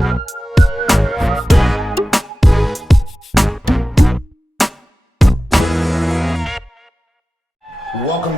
Welcome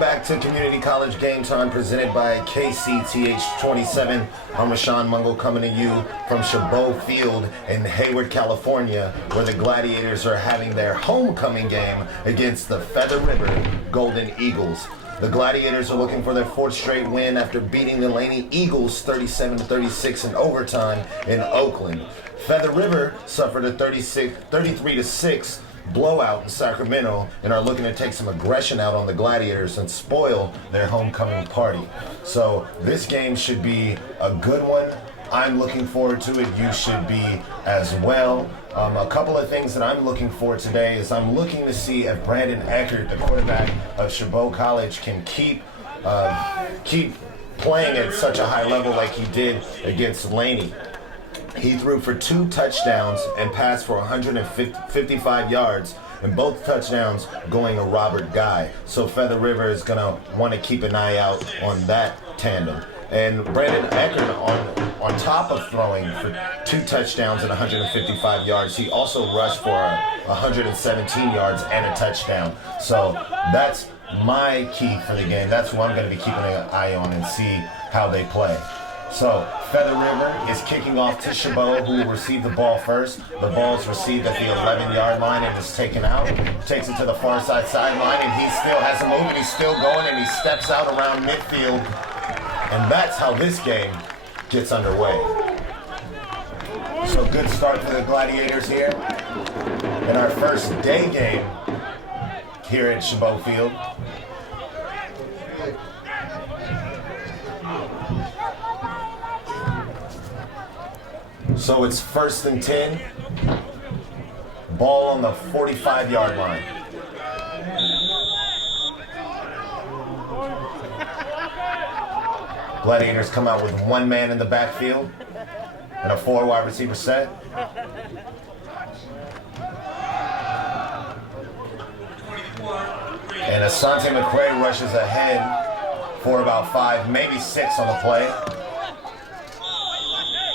back to Community College Game Time presented by KCTH27. I'm Rashawn Mungle coming to you from CHABOT Field in Hayward, California, where the Gladiators are having their homecoming game against the Feather River Golden Eagles. The Gladiators are looking for their fourth straight win after beating the Laney Eagles 37-36 in overtime in Oakland. Feather River suffered a 33-6 blowout in Sacramento and are looking to take some aggression out on the Gladiators and spoil their homecoming party. So this game should be a good one. I'm looking forward to it. You should be as well. A couple of things that I'm looking for today is I'm looking to see if Brandon Eckert, the quarterback of CHABOT College, can keep playing at such a high level like he did against Laney. He threw for 2 touchdowns and passed for 155 yards, and both touchdowns going to Robert Guy. So Feather River is going to want to keep an eye out on that tandem. And Brandon Eckert, on top of throwing for 2 touchdowns and 155 yards, he also rushed for 117 yards and a touchdown. So that's my key for the game. That's what I'm going to be keeping an eye on and see how they play. So Feather River is kicking off to CHABOT, who will receive the ball first. The ball is received at the 11-yard line and is taken out. Takes it to the far sideline, and he still has a move, and he's still going, and he steps out around midfield. And that's how this game gets underway. So good start for the Gladiators here in our first day game here at CHABOT Field. So it's 1st and 10. Ball on the 45-yard line. Gladiators come out with 1 man in the backfield and a 4 wide receiver set. And Asante McCray rushes ahead for about 5, maybe 6 on the play.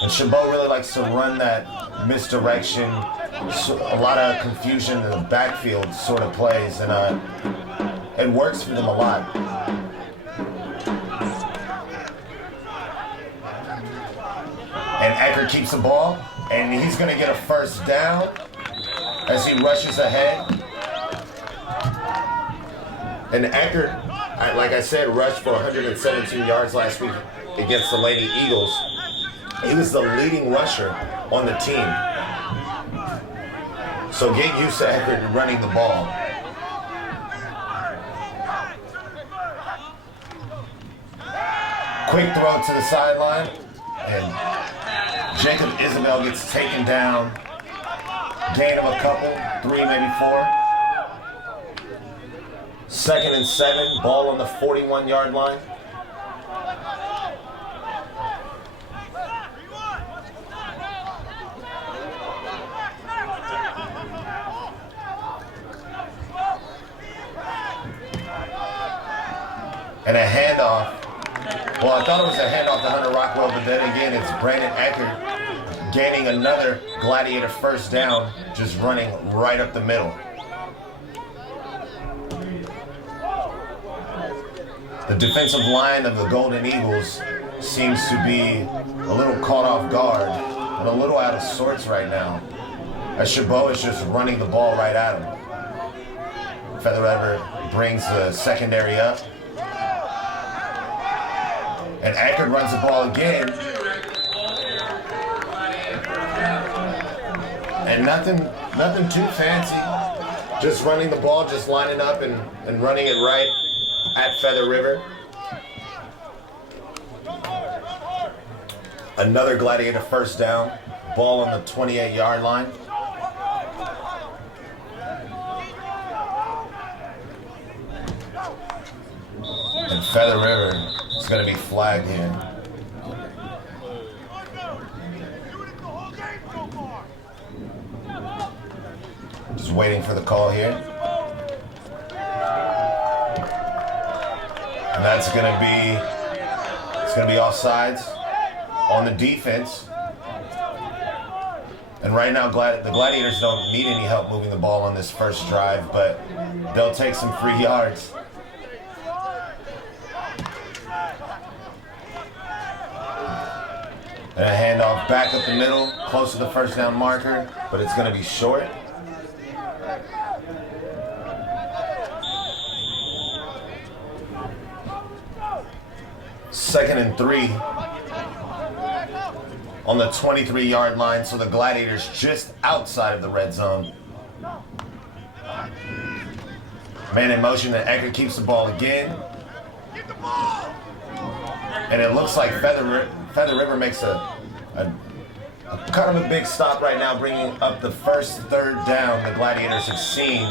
And CHABOT really likes to run that misdirection, a lot of confusion in the backfield sort of plays, and it works for them a lot. And Eckert keeps the ball, and he's going to get a first down as he rushes ahead. And Eckert, like I said, rushed for 117 yards last week against the Lady Eagles. He was the leading rusher on the team. So get used to Eckert running the ball. Quick throw to the sideline, and Jacob Isabel gets taken down. Gain of a couple, 3, maybe 4. 2nd and 7, ball on the 41-yard line. And a handoff. Well, I thought it was a handoff to Hunter Rockwell, but then again, it's Brandon Eckert gaining another Gladiator first down, just running right up the middle. The defensive line of the Golden Eagles seems to be a little caught off guard and a little out of sorts right now, as CHABOT is just running the ball right at him. Feather River brings the secondary up. And Eckert runs the ball again. And nothing too fancy. Just running the ball, just lining up and running it right at Feather River. Another Gladiator first down. Ball on the 28-yard line. And Feather River is going to be flagged here. Just waiting for the call here. And that's going to be offsides on the defense. And right now, the Gladiators don't need any help moving the ball on this first drive, but they'll take some free yards. And a handoff back up the middle, close to the first down marker, but it's going to be short. Second and 3 on the 23-yard line, so the Gladiators just outside of the red zone. Man in motion, and Edgar keeps the ball again. And it looks like Feather River makes a kind of a big stop right now, bringing up the first third down the Gladiators have seen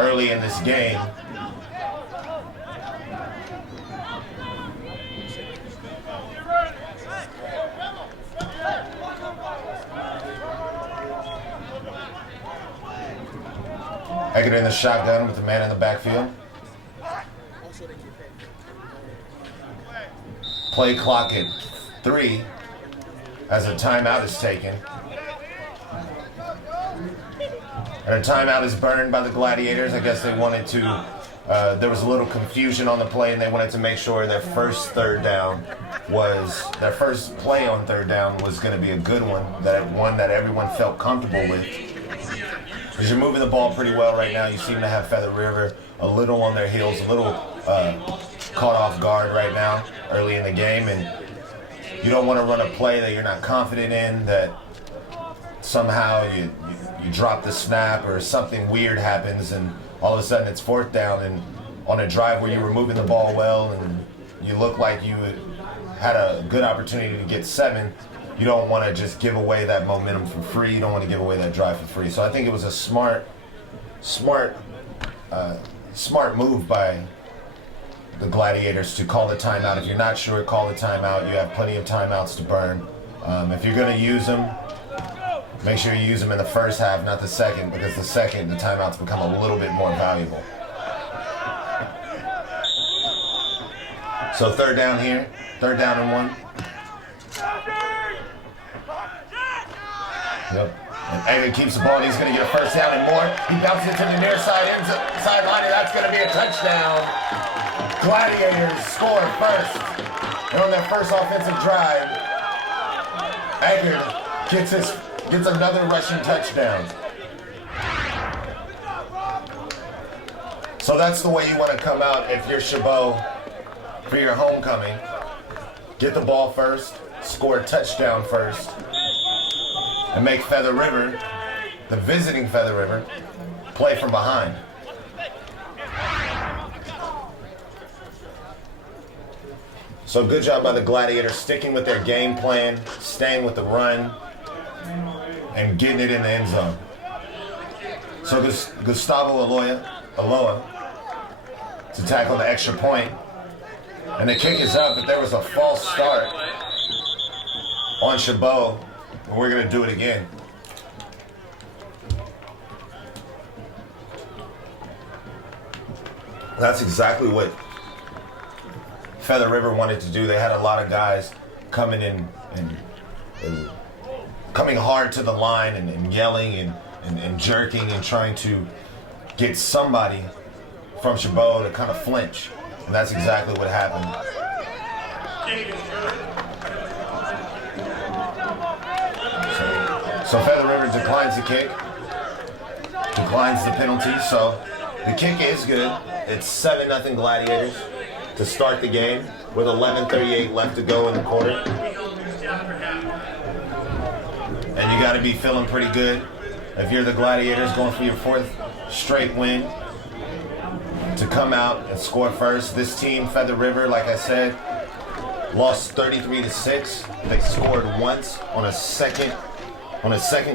early in this game. Eggert in the shotgun with the man in the backfield. Play clock at 3 as a timeout is taken. And a timeout is burned by the Gladiators. I guess they wanted to, there was a little confusion on the play, and they wanted to make sure their first play on third down was going to be a good one that everyone felt comfortable with. Because you're moving the ball pretty well right now. You seem to have Feather River a little on their heels, a little caught off guard right now early in the game, and you don't want to run a play that you're not confident in, that somehow you drop the snap or something weird happens and all of a sudden it's fourth down, and on a drive where you were moving the ball well and you look like you had a good opportunity to get 7, you don't want to just give away that momentum for free. You don't want to give away that drive for free. So I think it was a smart move by the Gladiators to call the timeout. If you're not sure, call the timeout. You have plenty of timeouts to burn. If you're going to use them, make sure you use them in the first half, not the second, because the second, the timeouts become a little bit more valuable. So third down here, third down and 1. Yep. And Eggert keeps the ball, and he's going to get a first down and more. He bounces it to the near sideline, and that's going to be a touchdown. Gladiators score first. They're on their first offensive drive. Eggert gets another rushing touchdown. So that's the way you want to come out if you're Chabot for your homecoming. Get the ball first, score a touchdown first, and make Feather River, the visiting Feather River, play from behind. So good job by the Gladiators, sticking with their game plan, staying with the run, and getting it in the end zone. So Gustavo Aloa to tackle the extra point. And the kick is up, but there was a false start on Chabot, and we're going to do it again. That's exactly what Feather River wanted to do. They had a lot of guys coming in and coming hard to the line and yelling and jerking and trying to get somebody from Chabot to kind of flinch. And that's exactly what happened. So Feather River declines the kick, declines the penalty. So the kick is good. It's 7-0 Gladiators to start the game with 11:38 left to go in the quarter. And you got to be feeling pretty good if you're the Gladiators going for your 4th straight win, to come out and score first. This team, Feather River, like I said, lost 33-6. They scored once on a second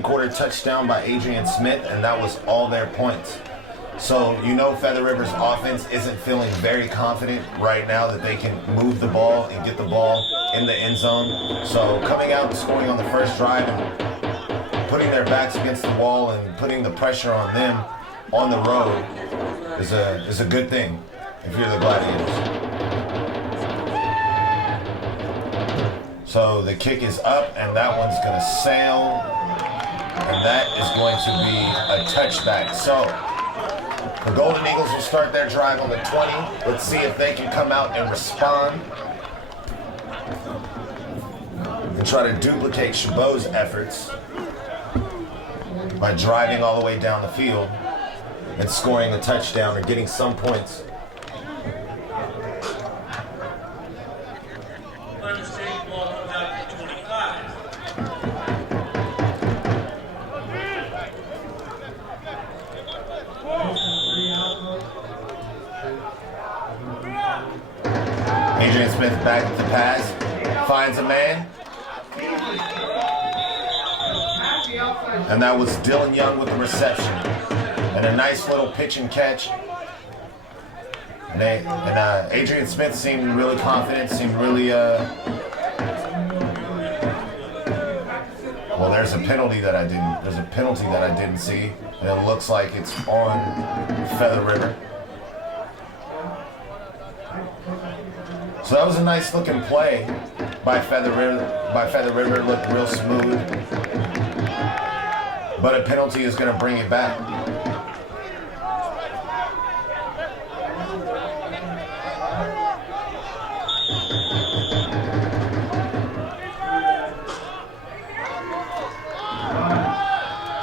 quarter touchdown by Adrian Smith, and that was all their points. So you know Feather River's offense isn't feeling very confident right now that they can move the ball and get the ball in the end zone. So coming out and scoring on the first drive and putting their backs against the wall and putting the pressure on them on the road is a good thing if you're the Gladiators. So the kick is up, and that one's going to sail And that is going to be a touchback. So the Golden Eagles will start their drive on the 20. Let's see if they can come out and respond and try to duplicate CHABOT's efforts by driving all the way down the field and scoring a touchdown or getting some points. Adrian Smith back to pass, finds a man. And that was Dylan Young with the reception. And a nice little pitch and catch. And Adrian Smith seemed really confident, seemed really, well, there's a penalty that I didn't see. And it looks like it's on Feather River. So that was a nice looking play by Feather River. It looked real smooth. But a penalty is going to bring it back.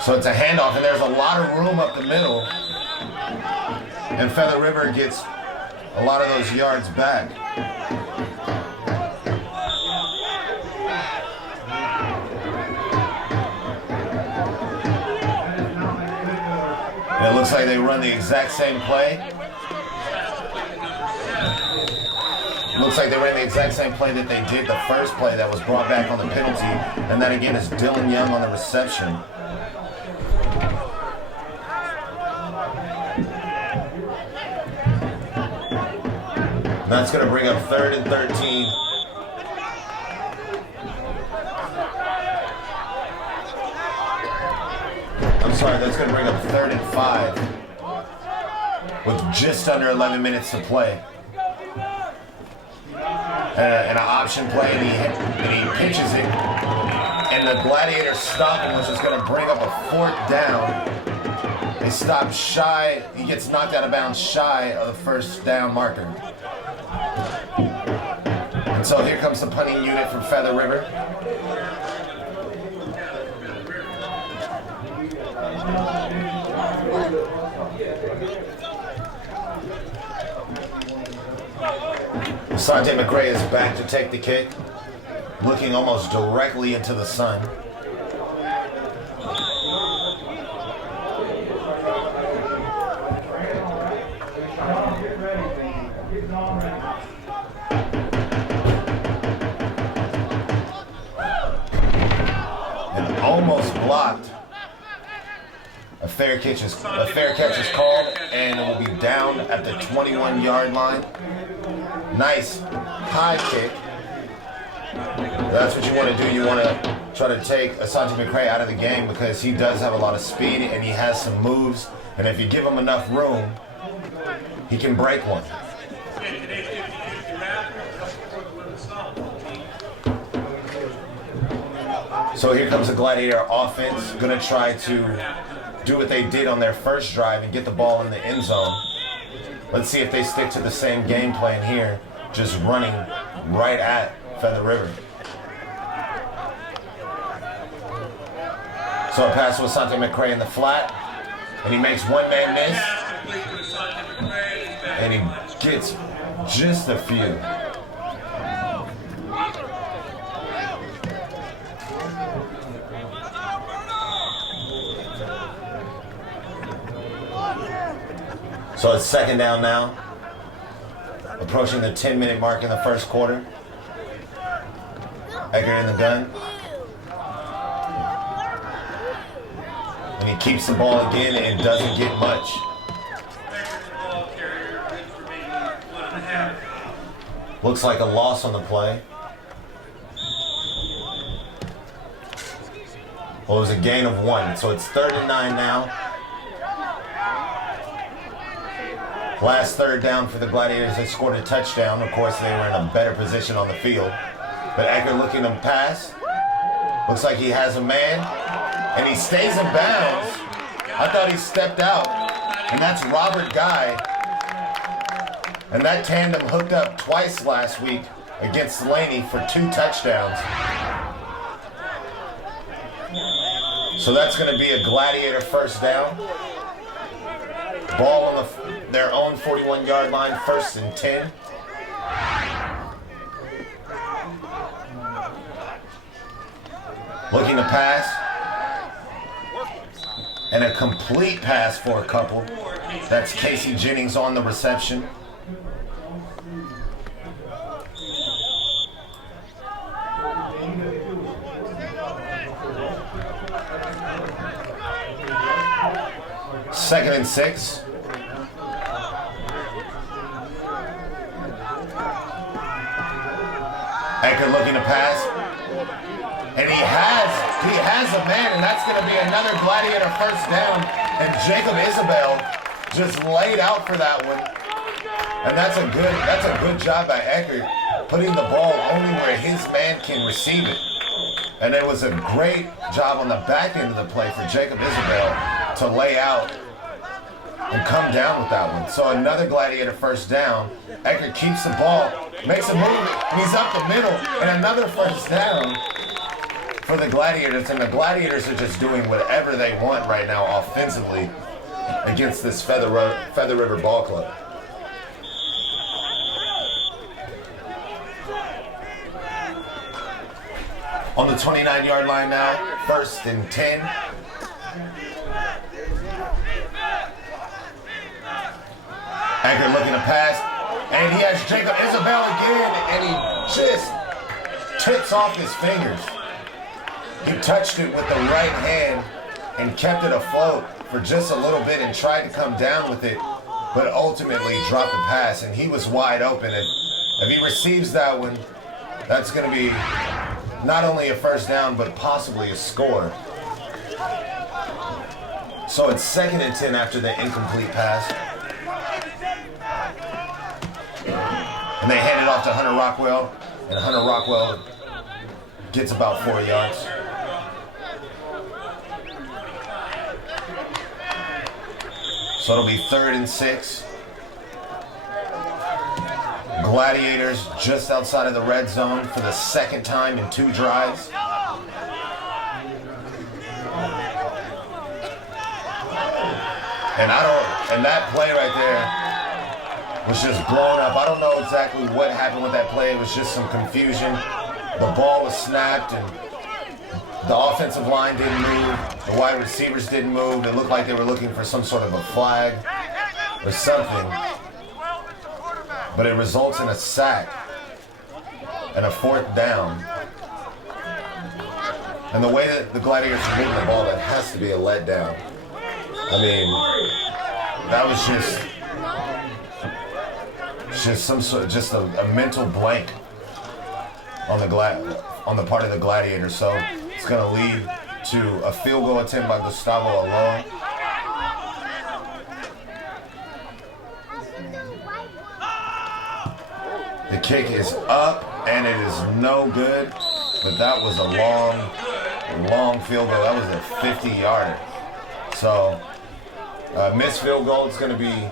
So it's a handoff, and there's a lot of room up the middle. And Feather River gets a lot of those yards back. And it looks like they run the exact same play. Looks like they ran the exact same play that they did the first play that was brought back on the penalty. And that again is Dylan Young on the reception. And that's going to bring up 3rd and 13. I'm sorry, that's going to bring up 3rd and 5 with just under 11 minutes to play. And an option play, and he pitches it. And the Gladiators stop him, which is going to bring up a 4th down. They stop shy. He gets knocked out of bounds shy of the 1st down marker. And so here comes the punting unit from Feather River. Asante McCray is back to take the kick, looking almost directly into the sun. And almost blocked. A fair catch is called, and it will be down at the 21-yard line. Nice high kick. That's what you want to do. You want to try to take Asante McCray out of the game because he does have a lot of speed and he has some moves. And if you give him enough room, he can break one. So here comes the Gladiator offense. Going to try to do what they did on their first drive and get the ball in the end zone. Let's see if they stick to the same game plan here, just running right at Feather River. So a pass to Asante McCray in the flat, and he makes one man miss, and he gets just a few. So it's 2nd down now, approaching the 10-minute mark in the 1st quarter. Edgar in the gun. And he keeps the ball again and doesn't get much. Looks like a loss on the play. Well, it was a gain of 1, so it's 3rd and 9 now. Last 3rd down for the Gladiators. They scored a touchdown. Of course, they were in a better position on the field. But Edgar looking to pass. Looks like he has a man. and he stays in bounds. I thought he stepped out, and that's Robert Guy. And that tandem hooked up twice last week against Laney for 2 touchdowns. So that's going to be a Gladiator first down. Ball on their own 41-yard line, 1st and 10. Looking to pass. And a complete pass for a couple. That's Casey Jennings on the reception. Second and 6. Eckert looking to pass. And he has a man, and that's going to be another Gladiator first down. And Jacob Isabel just laid out for that one. And that's a good job by Eckert, putting the ball only where his man can receive it. And it was a great job on the back end of the play for Jacob Isabel to lay out and come down with that one. So another Gladiator first down. Eckert keeps the ball, makes a move, and he's up the middle, and another first down for the Gladiators. And the Gladiators are just doing whatever they want right now offensively against this Feather River Ball Club. On the 29-yard line now, 1st and 10. Eckert looking to pass, and he has Jacob Isabel again, and he just tips off his fingers. He touched it with the right hand and kept it afloat for just a little bit and tried to come down with it, but ultimately dropped the pass, and he was wide open. If he receives that one, that's going to be not only a first down, but possibly a score. So it's 2nd and 10 after the incomplete pass. And they hand it off to Hunter Rockwell, and Hunter Rockwell gets about 4 yards. So it'll be 3rd and 6. Gladiators just outside of the red zone for the 2nd time in 2 drives. And that play right there was just blown up. I don't know exactly what happened with that play. It was just some confusion. The ball was snapped, and the offensive line didn't move. The wide receivers didn't move. It looked like they were looking for some sort of a flag or something. But it results in a sack and a 4th down. And the way that the Gladiators are moving the ball, that has to be a letdown. I mean, that was just a mental blank on the part of the Gladiators. So it's going to lead to a field goal attempt by Gustavo Aloa. The kick is up, and it is no good. But that was a long field goal. That was a 50-yarder. So missed field goal. It's going to be,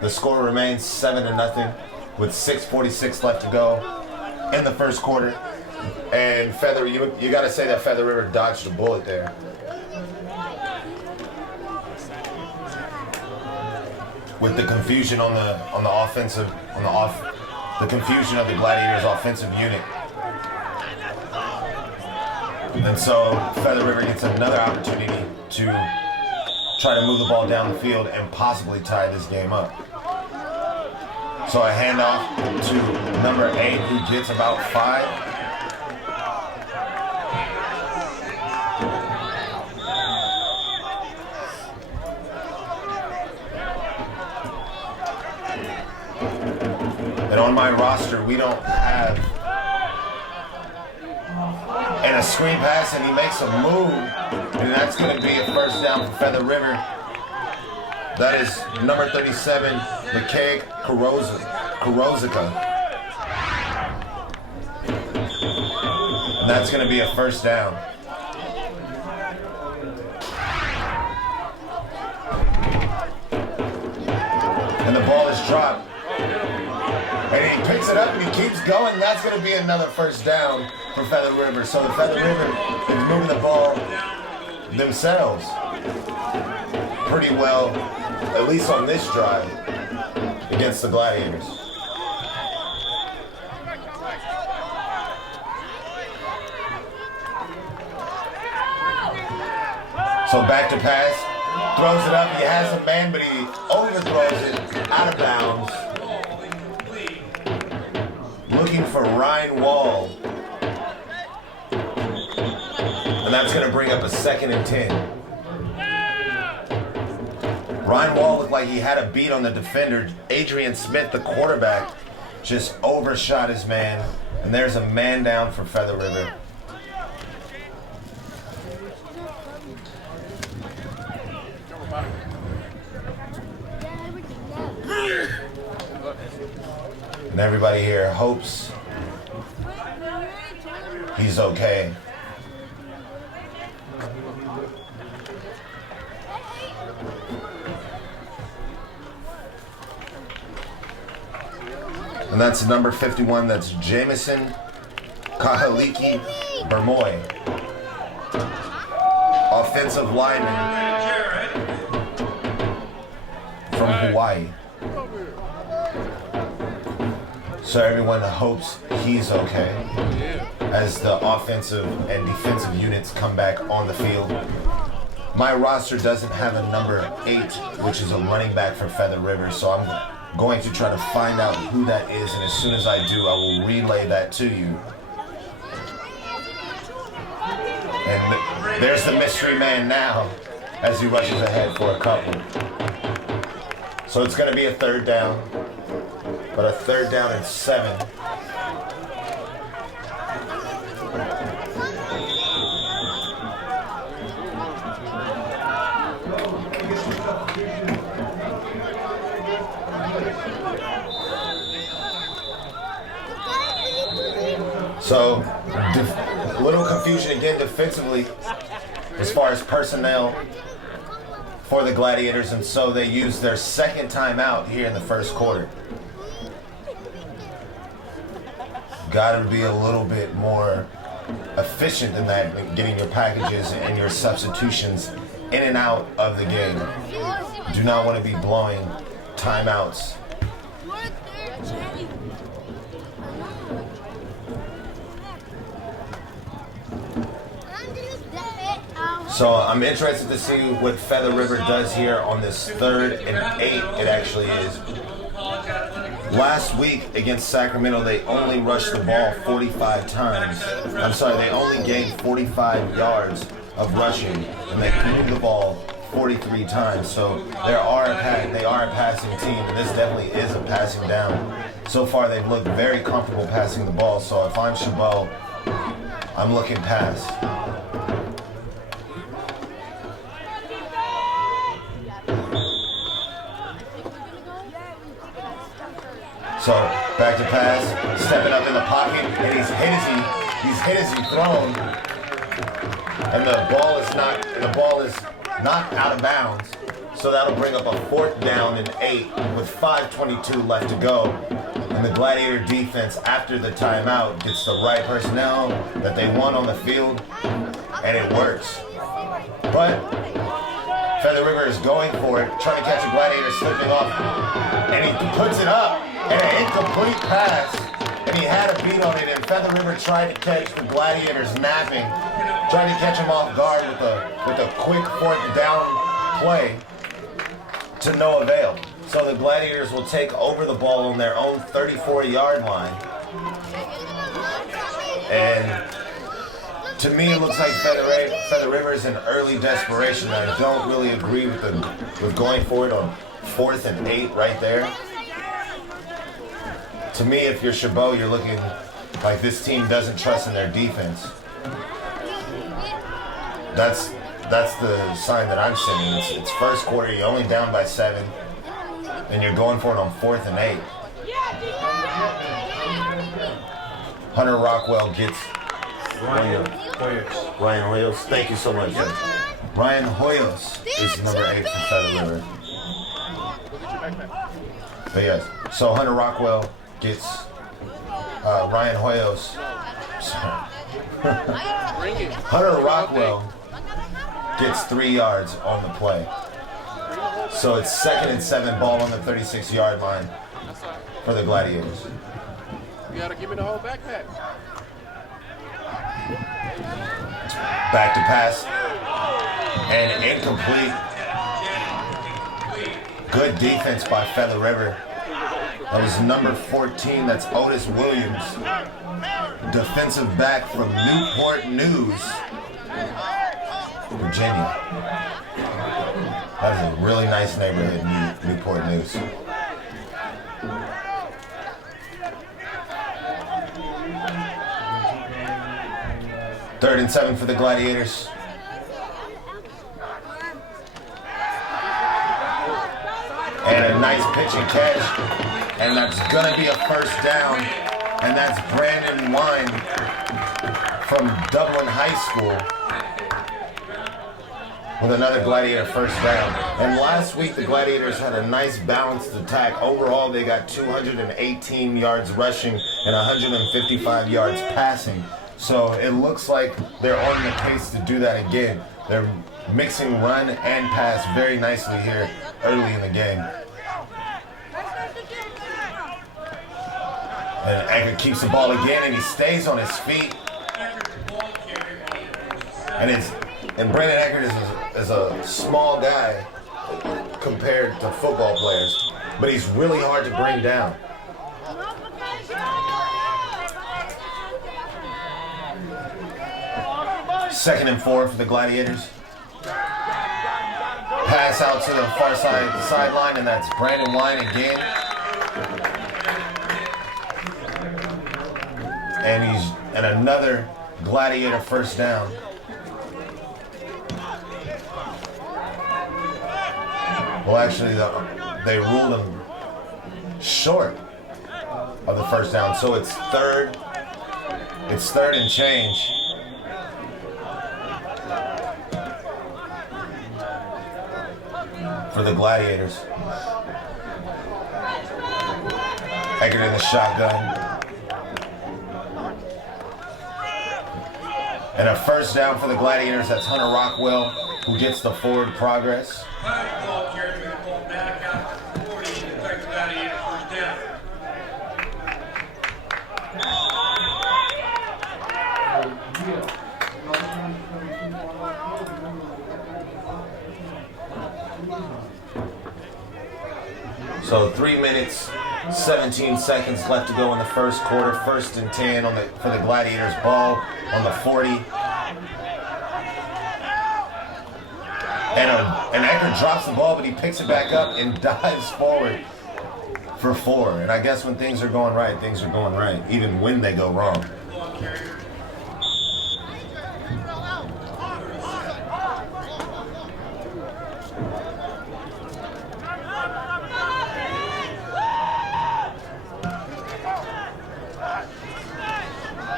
the score remains 7-0 with 6:46 left to go in the first quarter. And Feather, you got to say that Feather River dodged a bullet there. With the confusion the confusion of the Gladiators' offensive unit. And so Feather River gets another opportunity to try to move the ball down the field and possibly tie this game up. So a handoff to number 8, who gets about 5. And on my roster, we don't have, and a screen pass, and he makes a move, and that's going to be a first down for Feather River. That is number 37, McKay Karozika. And that's going to be a first down. And the ball is dropped. And he picks it up and he keeps going. That's going to be another first down for Feather River. So the Feather River is moving the ball themselves pretty well, at least on this drive, against the Gladiators. So back to pass, throws it up, he has a man, but he overthrows it out of bounds. Looking for Ryan Wall. And that's gonna bring up a 2nd and 10. Ryan Wall looked like he had a beat on the defender. Adrian Smith, the quarterback, just overshot his man. And there's a man down for Feather River. And everybody here hopes he's okay. And that's number 51, that's Jameson Kahaliki Bermoy, offensive lineman from Hawaii. So everyone hopes he's okay as the offensive and defensive units come back on the field. My roster doesn't have a number 8, which is a running back for Feather River, so I'm going to try to find out who that is, and as soon as I do, I will relay that to you. And there's the mystery man now as he rushes ahead for a couple. So it's going to be a 3rd down, but a 3rd down and 7. So, a little confusion again defensively as far as personnel for the Gladiators, and so they used their 2nd timeout here in the 1st quarter. Got to be a little bit more efficient in that, getting your packages and your substitutions in and out of the game. Do not want to be blowing timeouts. So I'm interested to see what Feather River does here on this 3rd and 8, it actually is. Last week against Sacramento, they only rushed the ball 45 times. I'm sorry, they only gained 45 yards of rushing, and they moved the ball 43 times. So they are a passing team, and this definitely is a passing down. So far, they've looked very comfortable passing the ball. So if I'm Chabot, I'm looking pass. So back to pass, stepping up in the pocket, and he's hit as he thrown, and the ball is not out of bounds. So that'll bring up a 4th down and 8 with 5:22 left to go. And the Gladiator defense, after the timeout, gets the right personnel that they want on the field, and it works. But Feather River is going for it, trying to catch a Gladiator slipping off, and he puts it up. And an incomplete pass, and he had a beat on it, and Feather River tried to catch the Gladiators napping, tried to catch him off guard with a quick 4th down play to no avail. So the Gladiators will take over the ball on their own 34-yard line. And to me, it looks like Feather River is in early desperation. I don't really agree with going for it on 4th and 8 right there. To me, if you're Chabot, you're looking like this team doesn't trust in their defense. That's the sign that I'm seeing. It's 1st quarter, you're only down by 7, and you're going for it on 4th and 8. Hunter Rockwell gets Ryan Hoyos. Thank you so much. Ryan Hoyos is number 8 for Feather River. But yes, so Hunter Rockwell gets Ryan Hoyos. Hunter Rockwell gets 3 yards on the play. So it's 2nd and 7, ball on the 36-yard line for the Gladiators. You gotta give me the whole backpack. Back to pass. And incomplete. Good defense by Feather River. That was number 14. That's Otis Williams. Defensive back from Newport News, Virginia. That is a really nice neighborhood, Newport News. Third and 7 for the Gladiators. And a nice pitch and catch. And that's going to be a first down. And that's Brandon Wine from Dublin High School with another Gladiator first down. And last week, the Gladiators had a nice balanced attack. Overall, they got 218 yards rushing and 155 yards passing. So it looks like they're on the pace to do that again. They're mixing run and pass very nicely here early in the game. And Eckert keeps the ball again, and he stays on his feet. And Brandon Eckert is a small guy compared to football players, but he's really hard to bring down. Second and 4 for the Gladiators. Pass out to the far sideline, and that's Brandon Wine again. And another Gladiator first down. Well, actually, they ruled him short of the first down, so it's third. It's third and change. For the Gladiators. Eckert in the shotgun. And a first down for the Gladiators. That's Hunter Rockwell, who gets the forward progress. So 3 minutes, 17 seconds left to go in the first quarter. 1st and 10 for the Gladiators. Ball on the 40. And Eckert drops the ball, but he picks it back up and dives forward for 4. And I guess when things are going right, things are going right, even when they go wrong.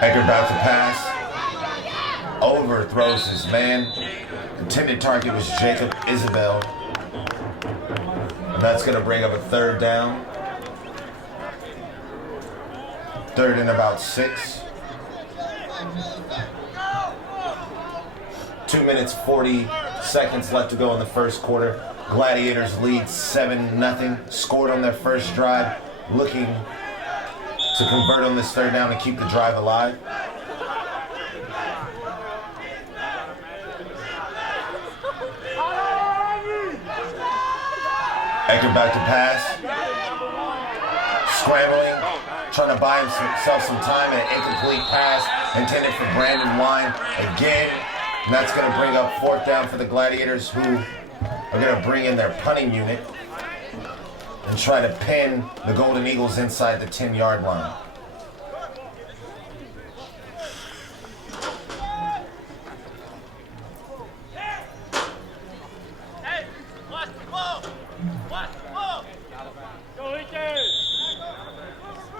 Eckert about to pass. Overthrows his man. Intended target was Jacob Isabel. And that's going to bring up a third down. Third and about 6. 2 minutes, 40 seconds left to go in the first quarter. Gladiators lead 7-0. Scored on their first drive. Looking to convert on this third down and keep the drive alive. Eckert back to pass. Scrambling, trying to buy himself some time, and an incomplete pass intended for Brandon Wine again. And that's going to bring up 4th down for the Gladiators, who are going to bring in their punting unit and try to pin the Golden Eagles inside the 10-yard line.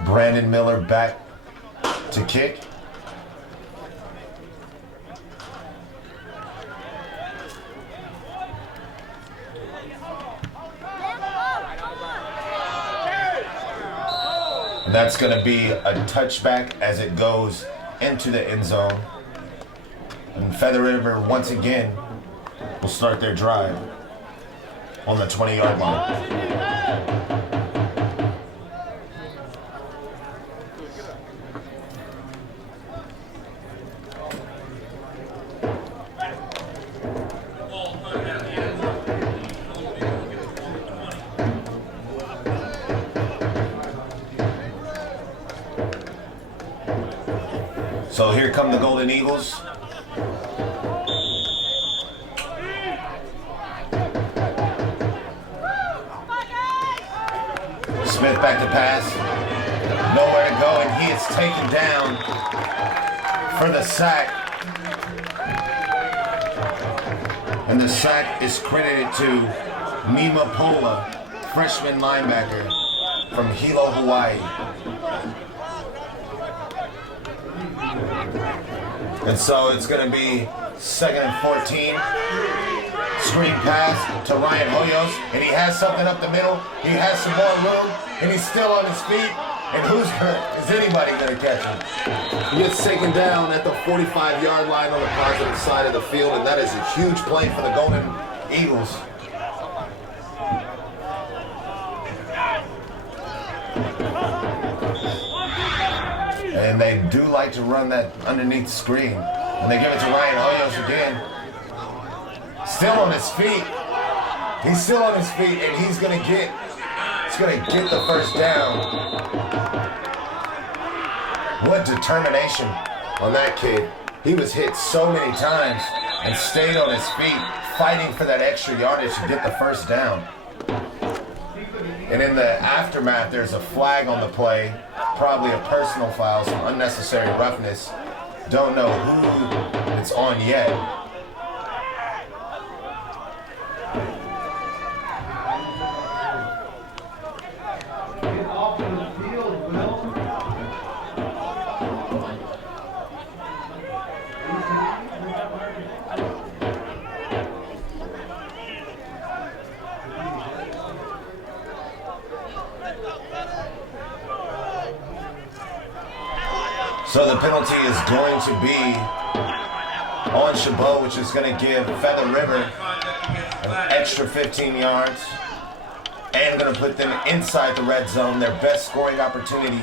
Brandon Miller back to kick. And that's going to be a touchback as it goes into the end zone. And Feather River, once again, will start their drive on the 20-yard line. So here come the Golden Eagles. Smith back to pass. Nowhere to go, and he is taken down for the sack. And the sack is credited to Nima Pola, freshman linebacker from Hilo, Hawaii. And so it's going to be 2nd and 14. Screen pass to Ryan Hoyos, and he has something up the middle. He has some more room, and he's still on his feet. And is anybody going to catch him? He gets taken down at the 45-yard line on the positive side of the field, and that is a huge play for the Golden Eagles. And they do like to run that underneath screen. And they give it to Ryan Hoyos again. Still on his feet. He's still on his feet, and he's gonna get the first down. What determination on that kid. He was hit so many times and stayed on his feet, fighting for that extra yardage to get the first down. And in the aftermath, there's a flag on the play, probably a personal foul, some unnecessary roughness. Don't know who it's on yet. So the penalty is going to be on CHABOT, which is going to give Feather River an extra 15 yards and going to put them inside the red zone, their best scoring opportunity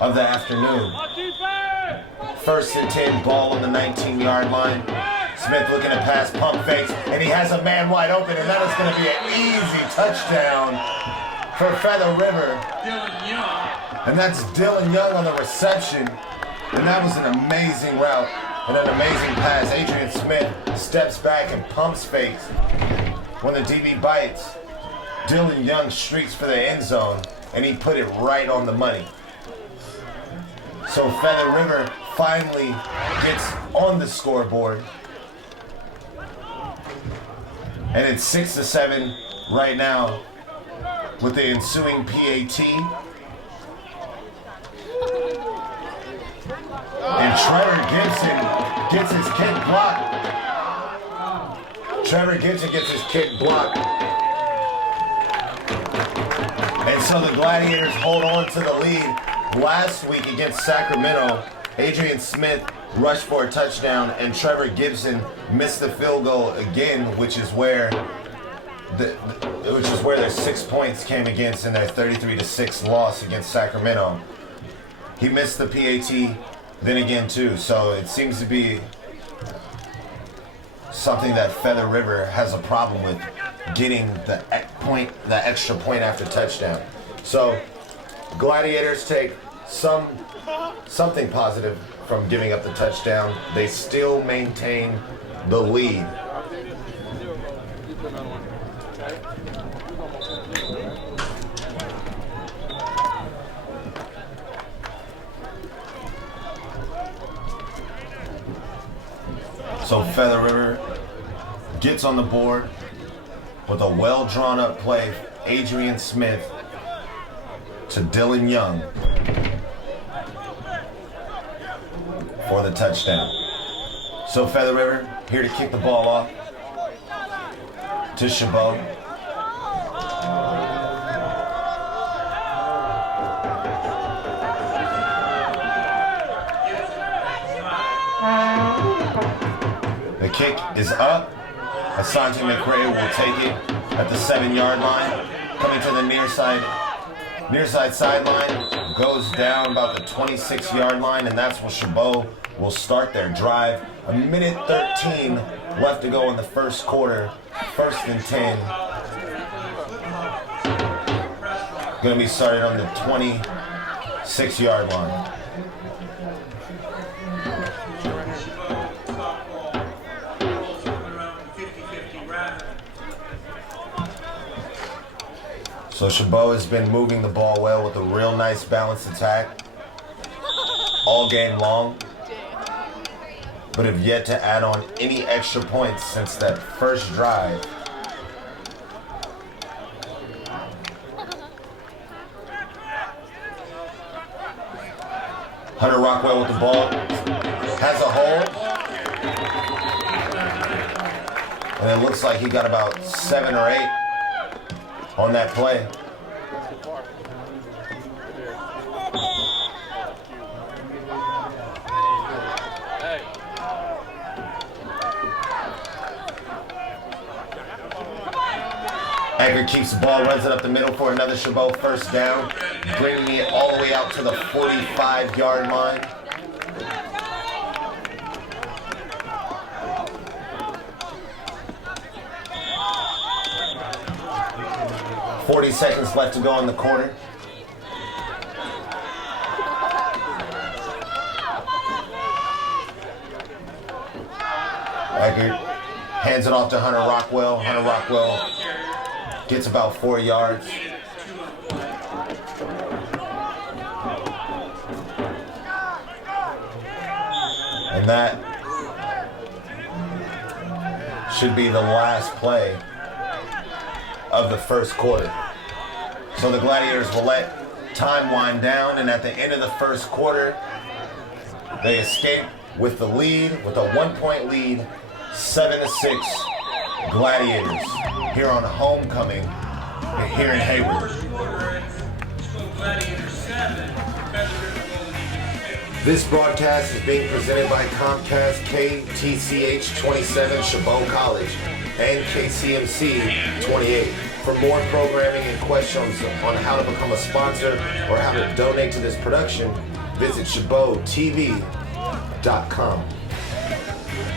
of the afternoon. 1st and 10, ball on the 19-yard line. Smith looking to pass, pump fakes, and he has a man wide open, and that is going to be an easy touchdown for Feather River. And that's Dylan Young on the reception. And that was an amazing route and an amazing pass. Adrian Smith steps back and pumps fakes. When the DB bites, Dylan Young streaks for the end zone, and he put it right on the money. So Feather River finally gets on the scoreboard. And it's 6-7 right now with the ensuing PAT. And Trevor Gibson gets his kick blocked. Trevor Gibson gets his kick blocked. And so the Gladiators hold on to the lead. Last week against Sacramento, Adrian Smith rushed for a touchdown, and Trevor Gibson missed the field goal again, which is where their 6 points came against in their 33-6 loss against Sacramento. He missed the PAT then again too, so it seems to be something that Feather River has a problem with, getting the extra point after touchdown. So Gladiators take something positive from giving up the touchdown. They still maintain the lead. So Feather River gets on the board with a well drawn up play. Adrian Smith to Dylan Young for the touchdown. So Feather River here to kick the ball off to CHABOT. kick is up. Asante McRae will take it at the 7-yard line. Coming to the near side sideline, goes down about the 26-yard line, and that's where Chabot will start their drive. 1:13 left to go in the first quarter. 1st and 10. Going to be started on the 26-yard line. So Chabot has been moving the ball well with a real nice balanced attack all game long, but have yet to add on any extra points since that first drive. Hunter Rockwell with the ball, has a hole, and it looks like he got about 7 or 8 on that play. Edgar keeps the ball, runs it up the middle for another Chabot first down, bringing it all the way out to the 45-yard line. Seconds left to go in the quarter. Eckert hands it off to Hunter Rockwell. Hunter Rockwell gets about 4 yards. And that should be the last play of the first quarter. So the Gladiators will let time wind down, and at the end of the first quarter, they escape with the lead, with a 1-point lead, 7-6 Gladiators here on homecoming here in Hayward. This broadcast is being presented by Comcast KTCH 27 Chabot College and KCMC 28. For more programming and questions on how to become a sponsor or how to donate to this production, visit ChabotTV.com.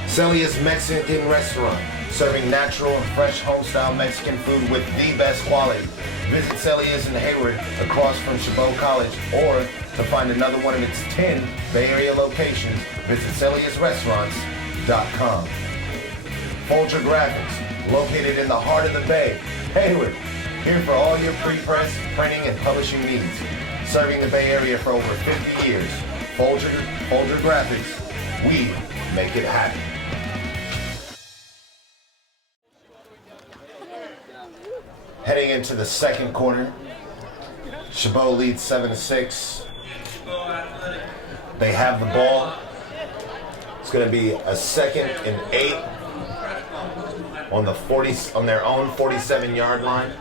Celia's Mexican Restaurant, serving natural and fresh home-style Mexican food with the best quality. Visit Celia's in Hayward across from Chabot College, or to find another one of its 10 Bay Area locations, visit Celia'sRestaurants.com. Folger Graphics, located in the heart of the Bay, Hayward, here for all your pre-press, printing, and publishing needs. Serving the Bay Area for over 50 years. Folger Graphics, we make it happen. Heading into the second quarter, Chabot leads 7-6. They have the ball. It's going to be a 2nd and 8. On their own 47-yard line.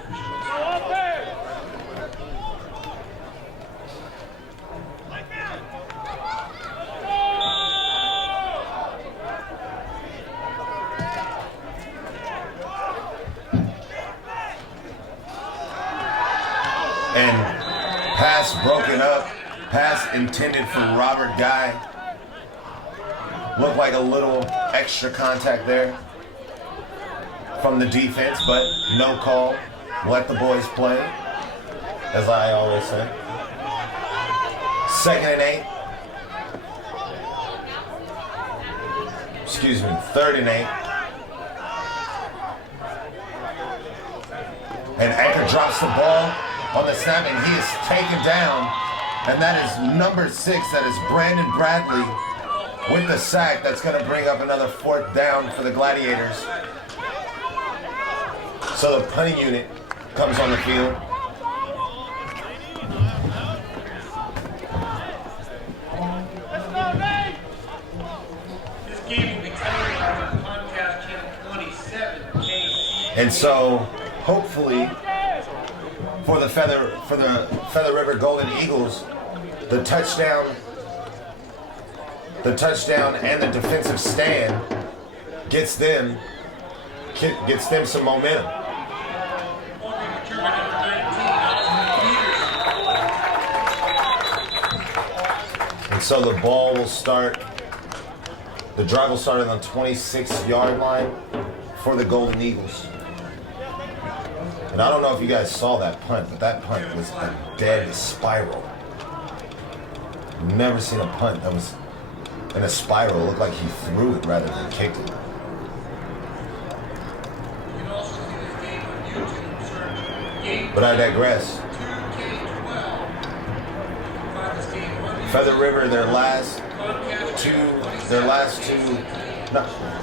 And pass broken up, pass intended for Robert Guy. Looked like a little extra contact there from the defense, but no call. Let the boys play, as I always say. 2nd and 8. Excuse me, 3rd and 8. And Anchor drops the ball on the snap, and he is taken down. And that is number 6, that is Brandon Bradley with the sack. That's going to bring up another 4th down for the Gladiators. So the punting unit comes on the field. And so, hopefully, for the Feather River Golden Eagles, the touchdown and the defensive stand gets them some momentum. And so the ball will start, the drive will start on the 26-yard line for the Golden Eagles. And I don't know if you guys saw that punt, but that punt was a dead spiral. Never seen a punt that was in a spiral. It looked like he threw it rather than kicked it. But I digress. Feather River,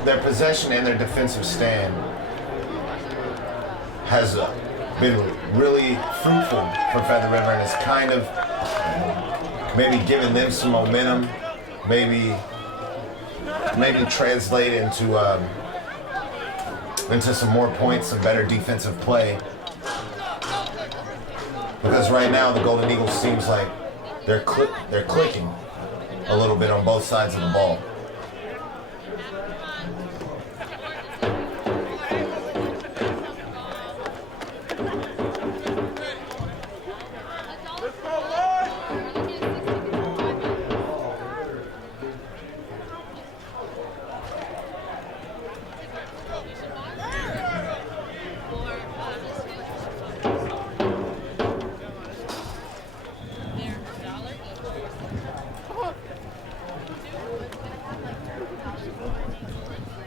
their possession and their defensive stand has been really fruitful for Feather River, and it's kind of maybe giving them some momentum, maybe translate into some more points, some better defensive play. Because right now the Golden Eagles seems like they're clicking a little bit on both sides of the ball.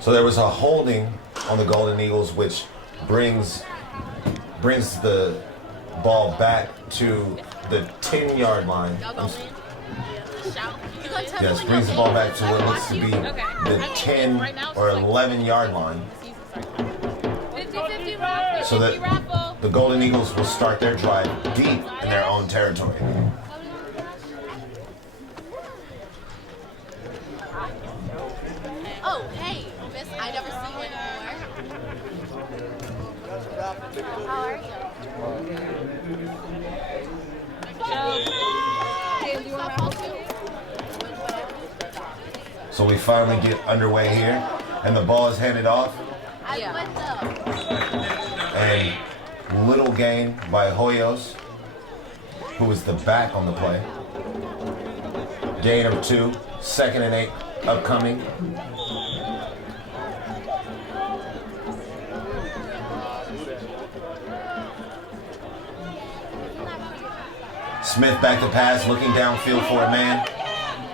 So there was a holding on the Golden Eagles, which brings the ball back to the 10-yard line. Yes, brings the ball back to what looks to be the 10 or 11-yard line. So that the Golden Eagles will start their drive deep in their own territory. Oh, hey, miss, I never see you anymore. How are you? So we finally get underway here, and the ball is handed off. And little gain by Hoyos, who is the back on the play. Gain of 2, 2nd and 8 upcoming. Smith back to pass, looking downfield for a man.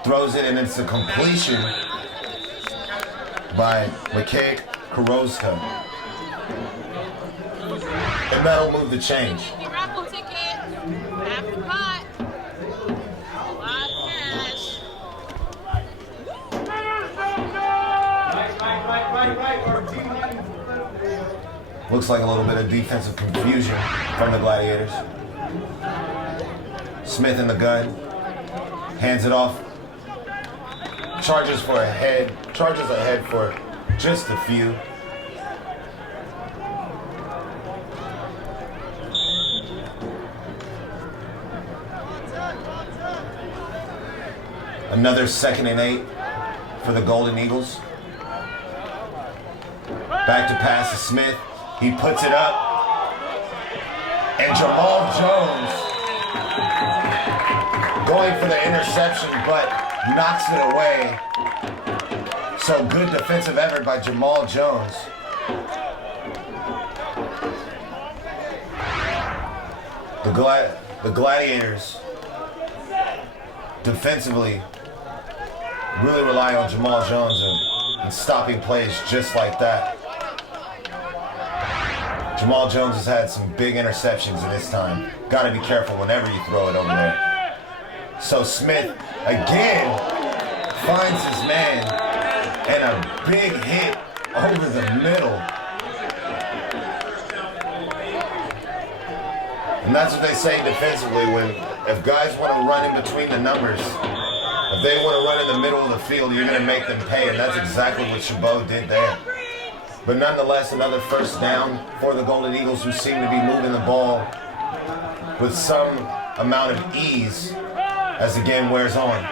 Throws it, and it's a completion by McKay Karozka. And that'll move the change. Raffle ticket. After pot. Live cash. Looks like a little bit of defensive confusion from the Gladiators. Smith in the gun. Hands it off. Charges ahead for just a few. Another 2nd and 8 for the Golden Eagles. Back to pass to Smith. He puts it up. And Jamal Jones going for the interception, but knocks it away. So good defensive effort by Jamal Jones. The Gladiators defensively really rely on Jamal Jones and stopping plays just like that. Jamal Jones has had some big interceptions in his time. Got to be careful whenever you throw it over there. So Smith again finds his man, and a big hit over the middle. And that's what they say defensively, if guys want to run in between the numbers, if they want to run in the middle of the field, you're going to make them pay, and that's exactly what CHABOT did there. But nonetheless, another first down for the Golden Eagles, who seem to be moving the ball with some amount of ease as the game wears on.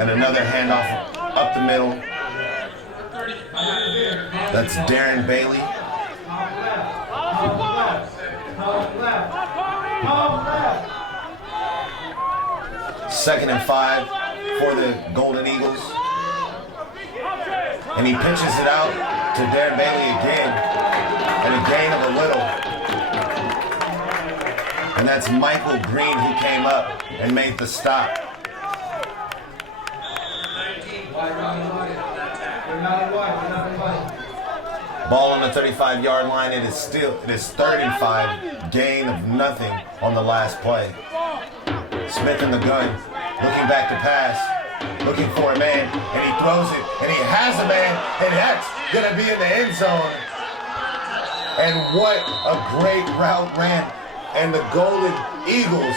And another handoff up the middle. That's Darren Bailey. Second and 5 for the Golden Eagles. And he pitches it out to Darren Bailey again. And a gain of a little. And that's Michael Green who came up and made the stop. Ball on the 35-yard line. It is 3rd and 5. Gain of nothing on the last play. Smith in the gun, looking back to pass, looking for a man, and he throws it, and he has a man, and that's gonna be in the end zone. And what a great route ran. And the Golden Eagles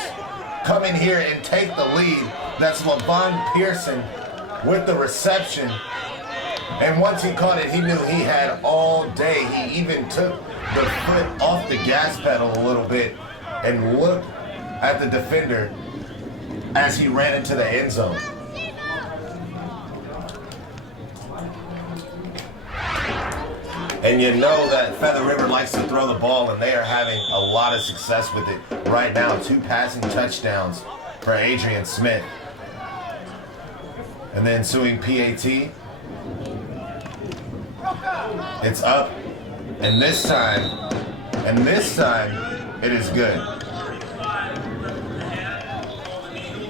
come in here and take the lead. That's LaVon Pearson with the reception. And once he caught it, he knew he had all day. He even took the foot off the gas pedal a little bit and looked at the defender as he ran into the end zone. And you know that Feather River likes to throw the ball, and they are having a lot of success with it right now. 2 passing touchdowns for Adrian Smith. And the ensuing PAT. It's up. And this time, it is good.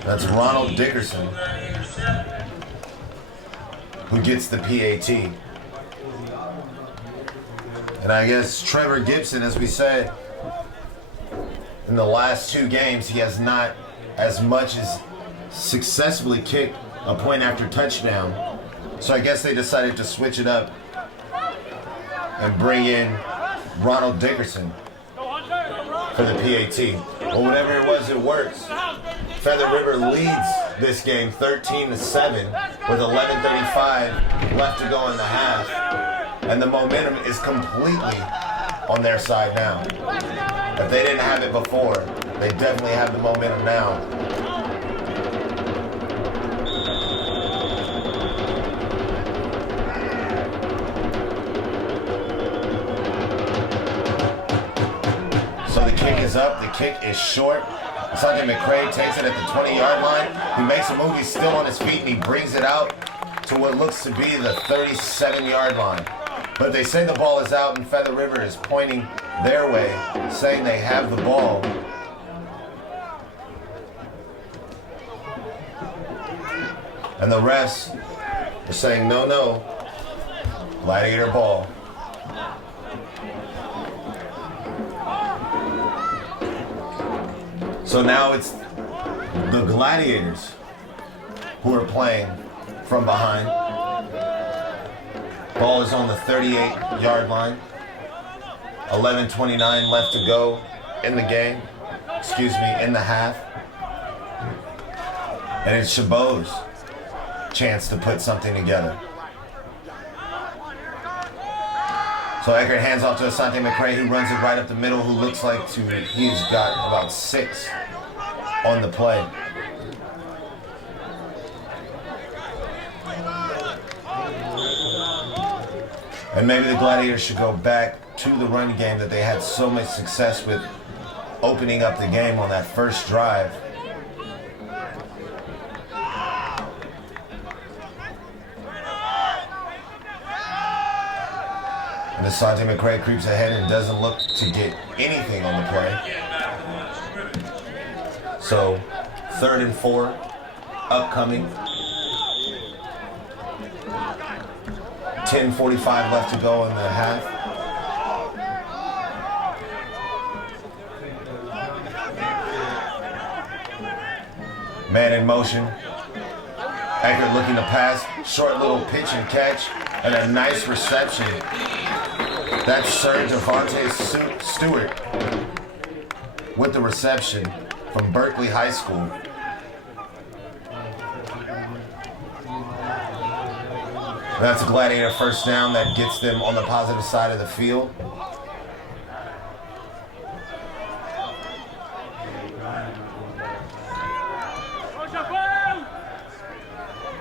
That's Ronald Dickerson who gets the PAT. And I guess Trevor Gibson, as we said, in the last 2 games, he has not as much as successfully kicked a point after touchdown. So I guess they decided to switch it up and bring in Ronald Dickerson for the PAT. Or whatever it was, it works. Feather River leads this game 13-7 with 11:35 left to go in the half. And the momentum is completely on their side now. If they didn't have it before, they definitely have the momentum now. So the kick is up, the kick is short. Sanjay McCray takes it at the 20-yard line. He makes a move, he's still on his feet, and he brings it out to what looks to be the 37-yard line. But they say the ball is out, and Feather River is pointing their way, saying they have the ball. And the refs are saying, no, no, Gladiator ball. So now it's the Gladiators who are playing from behind. Ball is on the 38-yard line. 11:29 left to go in the game. In the half. And it's CHABOT's chance to put something together. So Eckert hands off to Asante McCray, who runs it right up the middle, who looks like he's got about 6 on the play. And maybe the Gladiators should go back to the run game that they had so much success with opening up the game on that first drive. And Asante McCray creeps ahead and doesn't look to get anything on the play. So 3rd and 4 upcoming. 10:45 left to go in the half. Man in motion. Eckert looking to pass. Short little pitch and catch. And a nice reception. That's Sir Javante Stewart with the reception from Berkeley High School. That's a Gladiator first down that gets them on the positive side of the field.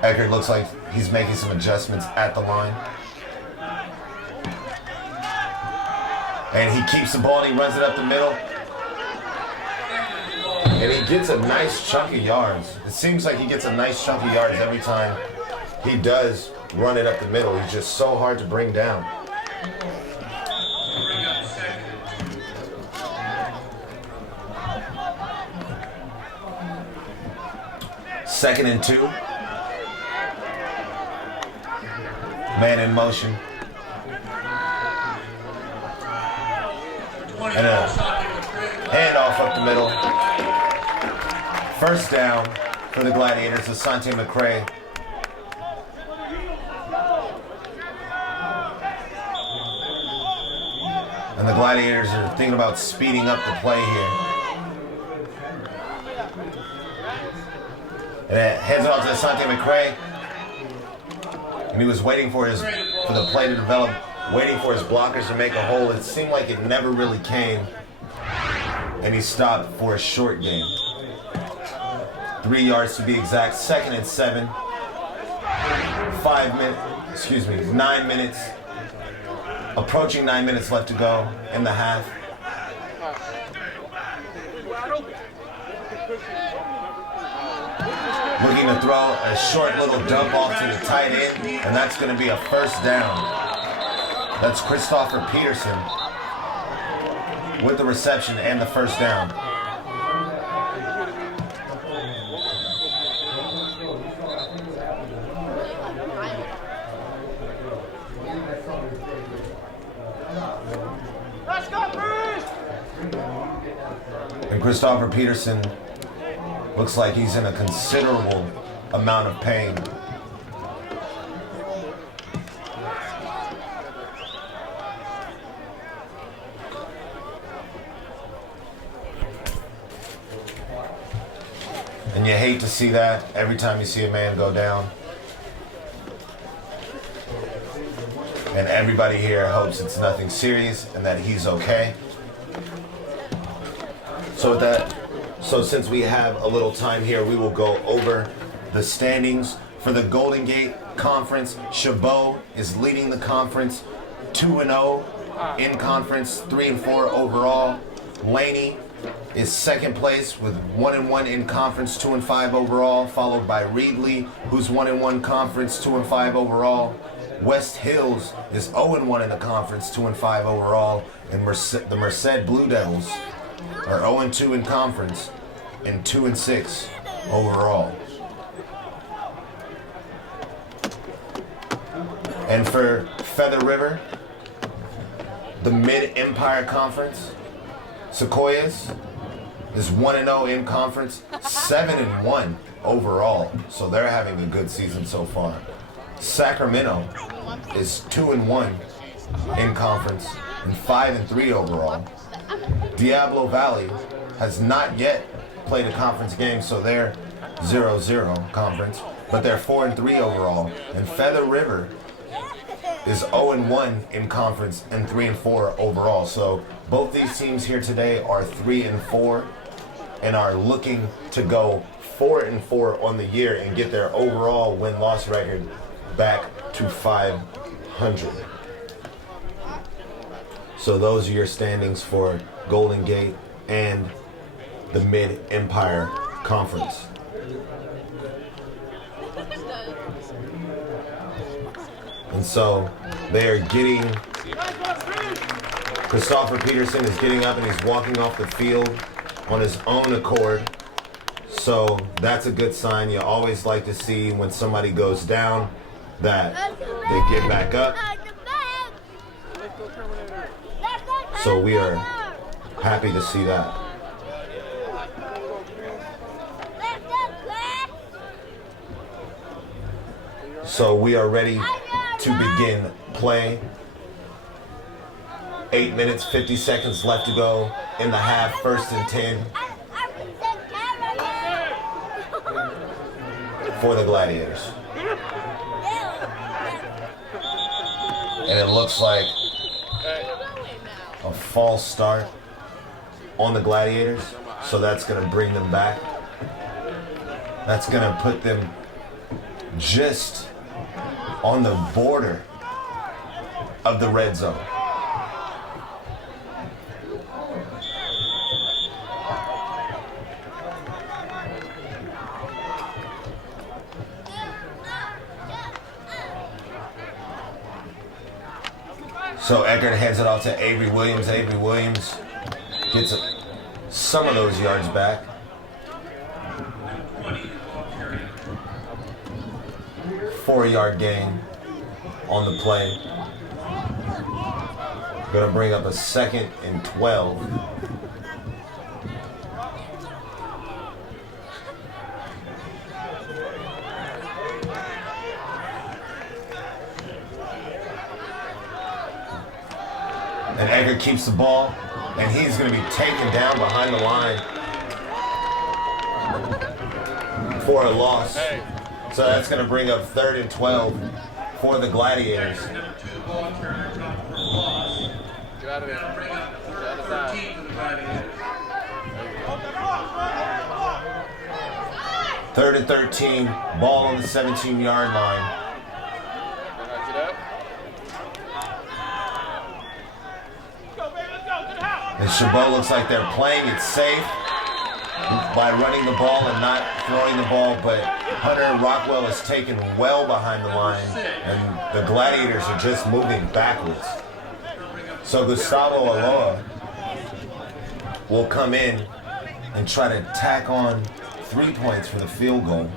Eckert looks like he's making some adjustments at the line. And he keeps the ball and he runs it up the middle. And he gets a nice chunk of yards. It seems like he gets a nice chunk of yards every time he does run it up the middle. He's just so hard to bring down. Second and 2. Man in motion. And a handoff up the middle. First down for the Gladiators, Asante McCray. And the Gladiators are thinking about speeding up the play here. And it heads off to Asante McCray. And he was waiting for the play to develop, waiting for his blockers to make a hole. It seemed like it never really came. And he stopped for a short gain. 3 yards to be exact. Second and 7. 9 minutes. Approaching 9 minutes left to go in the half. Looking to throw a short little dump off to the tight end, and that's going to be a first down. That's Christopher Peterson with the reception and the first down. And Christopher Peterson looks like he's in a considerable amount of pain. And you hate to see that every time you see a man go down. And everybody here hopes it's nothing serious and that he's okay. So since we have a little time here, we will go over the standings for the Golden Gate Conference. CHABOT is leading the conference 2-0 in conference, 3-4 overall. Laney is second place with 1-1 in conference, 2-5 overall, followed by Reedley, who's 1-1 conference, 2-5 overall. West Hills is 0-1 in the conference, 2-5 overall, and the Merced Blue Devils are 0-2 in conference and 2-6 overall. And for Feather River, the Mid-Empire Conference, Sequoias is 1-0 in conference, 7-1 overall. So they're having a good season so far. Sacramento is 2-1 in conference and 5-3 overall. Diablo Valley has not yet played a conference game, so they're 0-0 conference, but they're 4-3 overall. And Feather River is 0-1 in conference and 3-4 overall. So both these teams here today are 3-4 and are looking to go 4-4 on the year and get their overall win-loss record back to 500. So those are your standings for Golden Gate and the Mid-Empire Conference. And so they are getting, Christopher Peterson is getting up and he's walking off the field on his own accord. So that's a good sign. You always like to see when somebody goes down that they get back up. So we are happy to see that. So we are ready to begin play. 8 minutes, 50 seconds left to go in the half, 1st and 10 for the Gladiators. And it looks like a false start on the Gladiators, so that's going to bring them back. That's going to put them just on the border of the red zone. So Eckert hands it off to Avery Williams. Avery Williams gets some of those yards back. Four-yard gain on the play. Going to bring up a 2nd and 12. And Eckert keeps the ball, and he's going to be taken down behind the line for a loss. So that's going to bring up 3rd and 12 for the Gladiators. Get out of there. Get out of side. 3rd and 13, ball on the 17-yard line. Get up. And Chabot looks like they're playing it safe by running the ball and not throwing the ball, but Hunter Rockwell is taken well behind the line, and the Gladiators are just moving backwards. So Gustavo Aloa will come in and try to tack on 3 points for the field goal.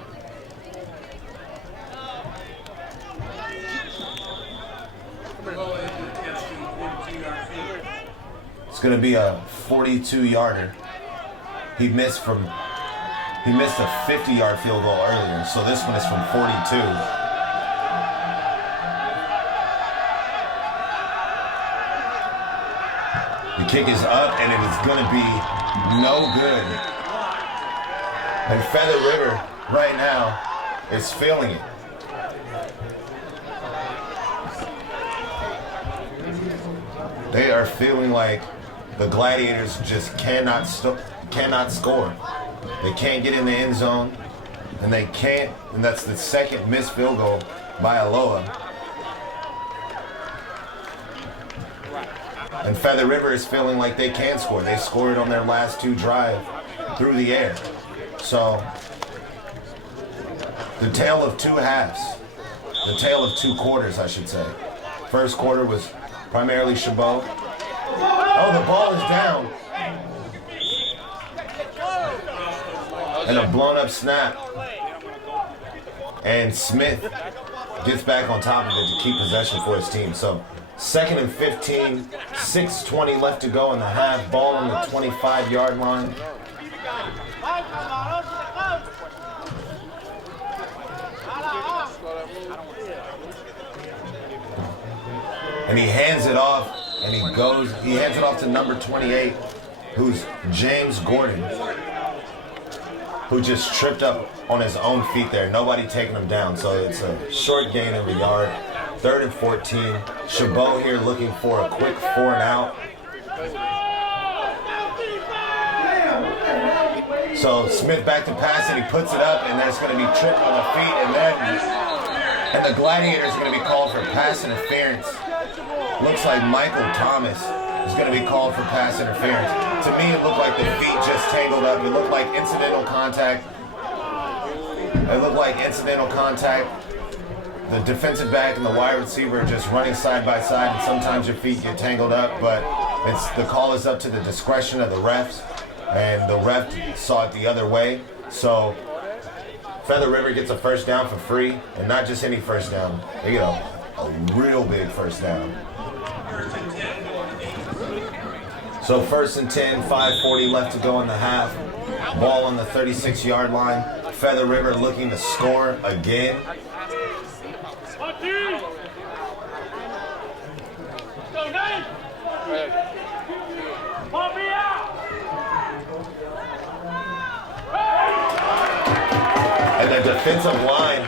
It's going to be a 42-yarder. He missed a 50-yard field goal earlier, so this one is from 42. The kick is up, and it is going to be no good. And Feather River right now is feeling it. They are feeling like the Gladiators just cannot score. They can't get in the end zone, and they can't, and that's the 2nd missed field goal by Aloha. And Feather River is feeling like they can score. They scored on their last 2 drives through the air. So, the tale of 2 halves. The tale of 2 quarters, I should say. First quarter was primarily Chabot. Oh, the ball is down. And a blown up snap. And Smith gets back on top of it to keep possession for his team. So 2nd and 15, 6:20 left to go in the half. Ball on the 25-yard line. And he hands it off, and he hands it off to number 28, who's James Gordon, who just tripped up on his own feet there. Nobody taking him down, so it's a short gain of a yard. 3rd and 14. Chabot here looking for a quick 4 and out. So Smith back to pass, and he puts it up, and there's going to be tripped on the feet, and the Gladiators are going to be called for pass interference. Looks like Michael Thomas is going to be called for pass interference. To me, it looked like the feet just tangled up. It looked like incidental contact. The defensive back and the wide receiver are just running side by side, and sometimes your feet get tangled up, but the call is up to the discretion of the refs, and the ref saw it the other way. So Feather River gets a first down for free, and not just any first down. They get a real big first down. So 1st and 10, 5:40 left to go in the half. Ball on the 36-yard line. Feather River looking to score again. And the defensive line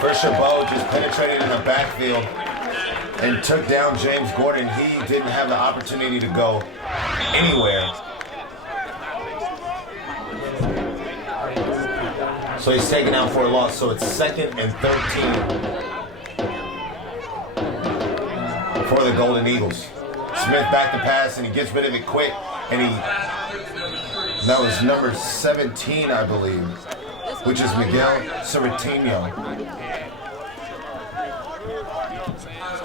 for Chabot just penetrated in the backfield and took down James Gordon. He didn't have the opportunity to go anywhere. So he's taken out for a loss. So it's 2nd and 13 for the Golden Eagles. Smith back to pass, and he gets rid of it quick. And that was number 17, I believe, which is Miguel Cerritino,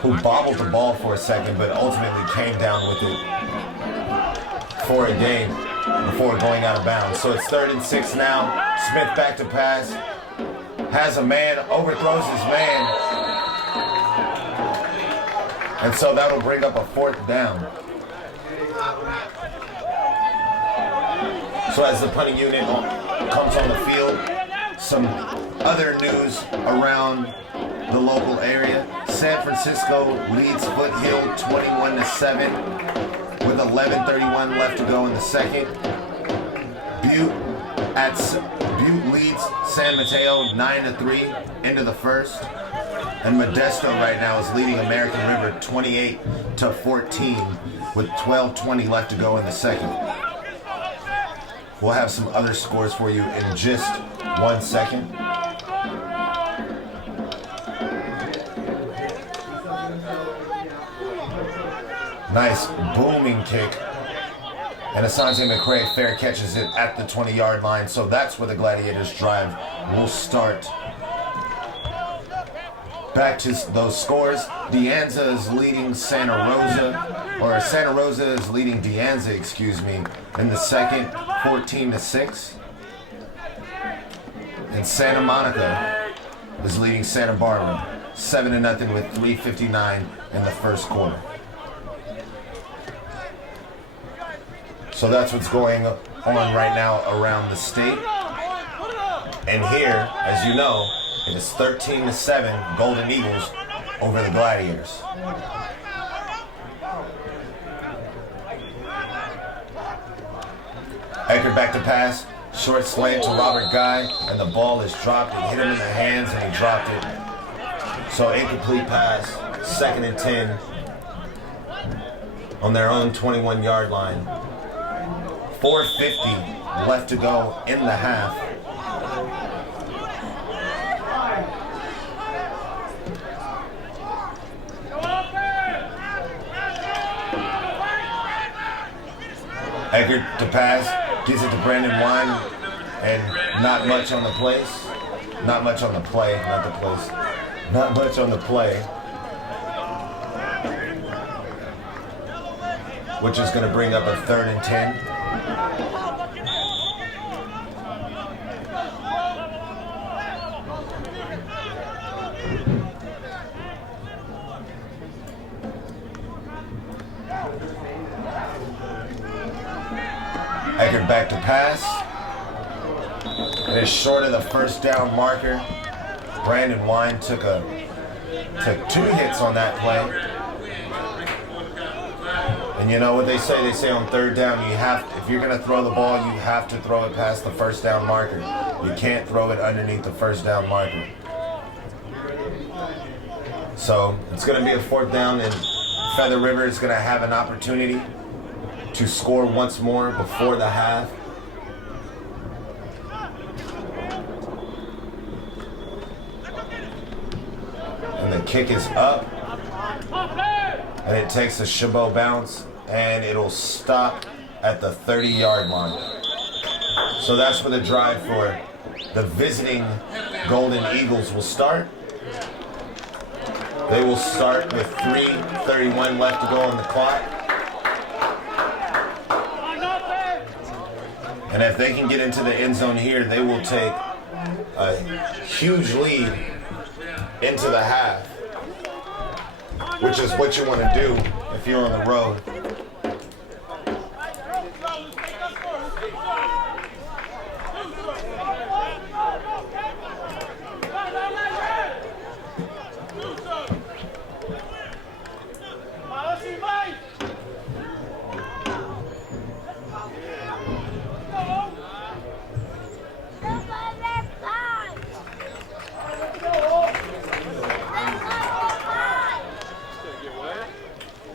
who bobbled the ball for a second, but ultimately came down with it for a gain before going out of bounds. So it's 3rd and 6 now. Smith back to pass, has a man, overthrows his man, and so that'll bring up a 4th down. So as the punting unit comes on the field, some other news around the local area. San Francisco leads Foothill 21-7 with 11:31 left to go in the second. Butte leads San Mateo 9-3 into the first. And Modesto right now is leading American River 28-14 with 12:20 left to go in the second. We'll have some other scores for you in just 1 second. Nice booming kick. And Asante McCray fair catches it at the 20-yard line. So that's where the Gladiators' drive will start. Back to those scores. De Anza is leading Santa Rosa is leading De Anza, excuse me, in the second, 14-6. And Santa Monica is leading Santa Barbara 7-0 with 3:59 in the first quarter. So that's what's going on right now around the state. And here, as you know, it is 13-7 Golden Eagles over the Gladiators. Eckert back to pass, short slant to Robert Guy, and the ball is dropped. It hit him in the hands and he dropped it. So incomplete pass, 2nd and 10 on their own 21-yard line. 4:50 left to go in the half. Eckert to pass, gives it to Brandon Wine, and not much on the place. Not much on the play, not the place. Not much on the play. Which is going to bring up a 3rd and 10. Eckert back to pass. It is short of the first down marker. Brandon Wine took 2 hits on that play. And you know what they say? They say on 3rd down, if you're going to throw the ball, you have to throw it past the first down marker. You can't throw it underneath the first down marker. So it's going to be a 4th down, and Feather River is going to have an opportunity to score once more before the half. And the kick is up. And it takes a CHABOT bounce, and it'll stop at the 30-yard line. So that's where the drive for the visiting Golden Eagles will start. They will start with 3:31 left to go on the clock. And if they can get into the end zone here, they will take a huge lead into the half, which is what you want to do if you're on the road.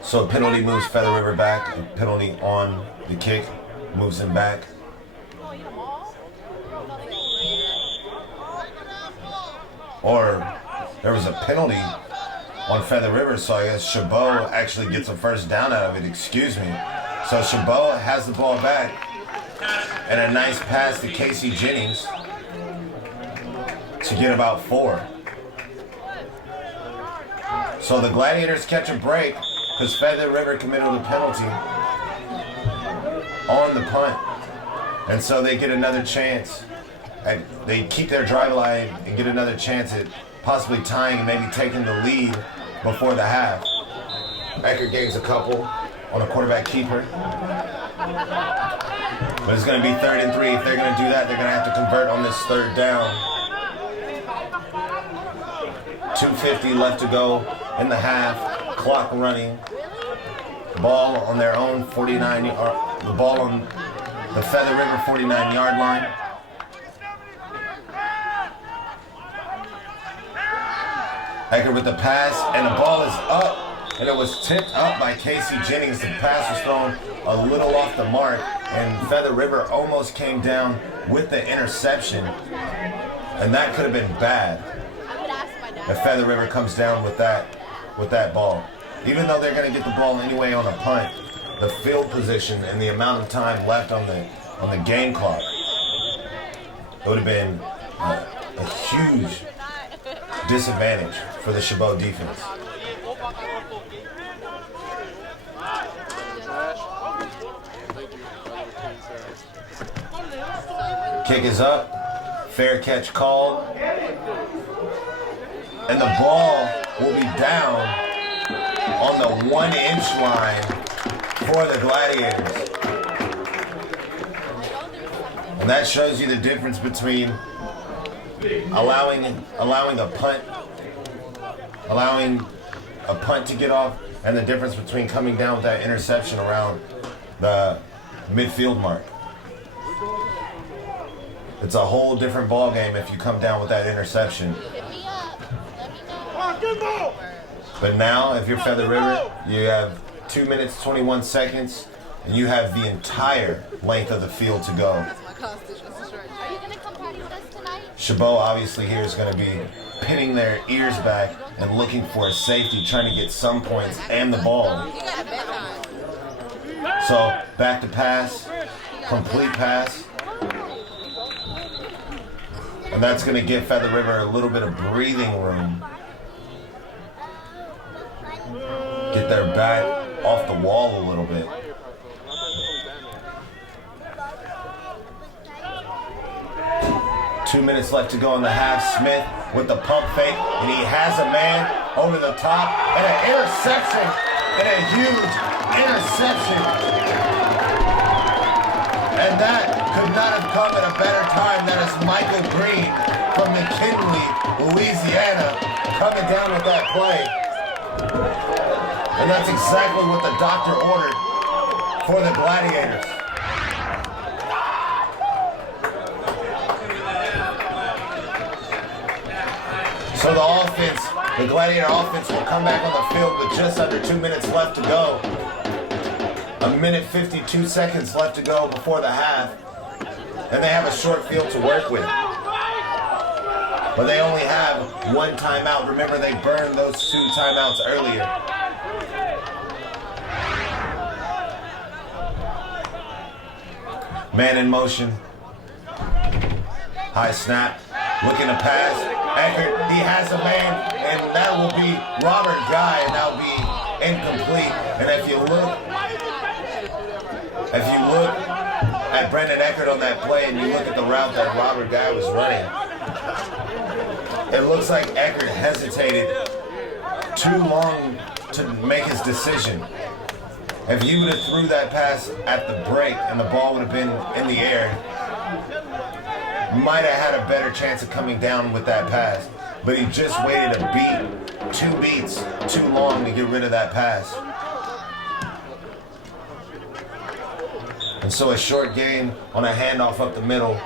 So penalty moves Feather River back. Penalty on the kick moves him back. or there was a penalty on Feather River, so I guess Chabot actually gets a first down out of it, excuse me. So Chabot has the ball back, and a nice pass to Casey Jennings to get about 4. So the Gladiators catch a break because Feather River committed a penalty on the punt. And so they get another chance. They keep their drive line and get another chance at possibly tying and maybe taking the lead before the half. Eckert gains a couple on a quarterback keeper. But it's going to be 3rd and 3. If they're going to do that, they're going to have to convert on this 3rd down. 2:50 left to go in the half. Clock running. Ball on their own 49, the ball on the Feather River 49-yard line. Eckert with the pass, and the ball is up, and it was tipped up by Casey Jennings. The pass was thrown a little off the mark, and Feather River almost came down with the interception, and that could have been bad if Feather River comes down with that ball. Even though they're going to get the ball anyway on a punt, the field position and the amount of time left on the game clock, it would have been a huge disadvantage for the Chabot defense. Kick is up, fair catch called, and the ball will be down on the 1-inch line for the Gladiators. And that shows you the difference between allowing a punt to get off, and the difference between coming down with that interception around the midfield mark. It's a whole different ball game if you come down with that interception. But now, if you're Feather River, you have 2 minutes, 21 seconds, and you have the entire length of the field to go. Are you going to come party with us tonight? Chabot obviously here is going to be pinning their ears back and looking for a safety, trying to get some points and the ball. So back to pass, complete pass. And that's going to give Feather River a little bit of breathing room. Get their back off the wall a little bit. Two minutes left to go in the half. Smith with the pump fake, and he has a man over the top, and an interception, and a huge interception. And that could not have come at a better time. That is Michael Green from McKinley, Louisiana, coming down with that play. And that's exactly what the doctor ordered for the Gladiators. So the Gladiator offense will come back on the field with just under 2 minutes left to go. 1:52 left to go before the half. And they have a short field to work with. But they only have one timeout. Remember, they burned those 2 timeouts earlier. Man in motion. High snap. Looking to pass. Eckert, he has a man, and that will be Robert Guy, and that will be incomplete. And if you look at Brendan Eckert on that play, and you look at the route that Robert Guy was running, it looks like Eckert hesitated too long to make his decision. If you would have threw that pass at the break and the ball would have been in the air, might have had a better chance of coming down with that pass. But he just waited a beat, 2 beats, too long to get rid of that pass. And so a short game on a handoff up the middle.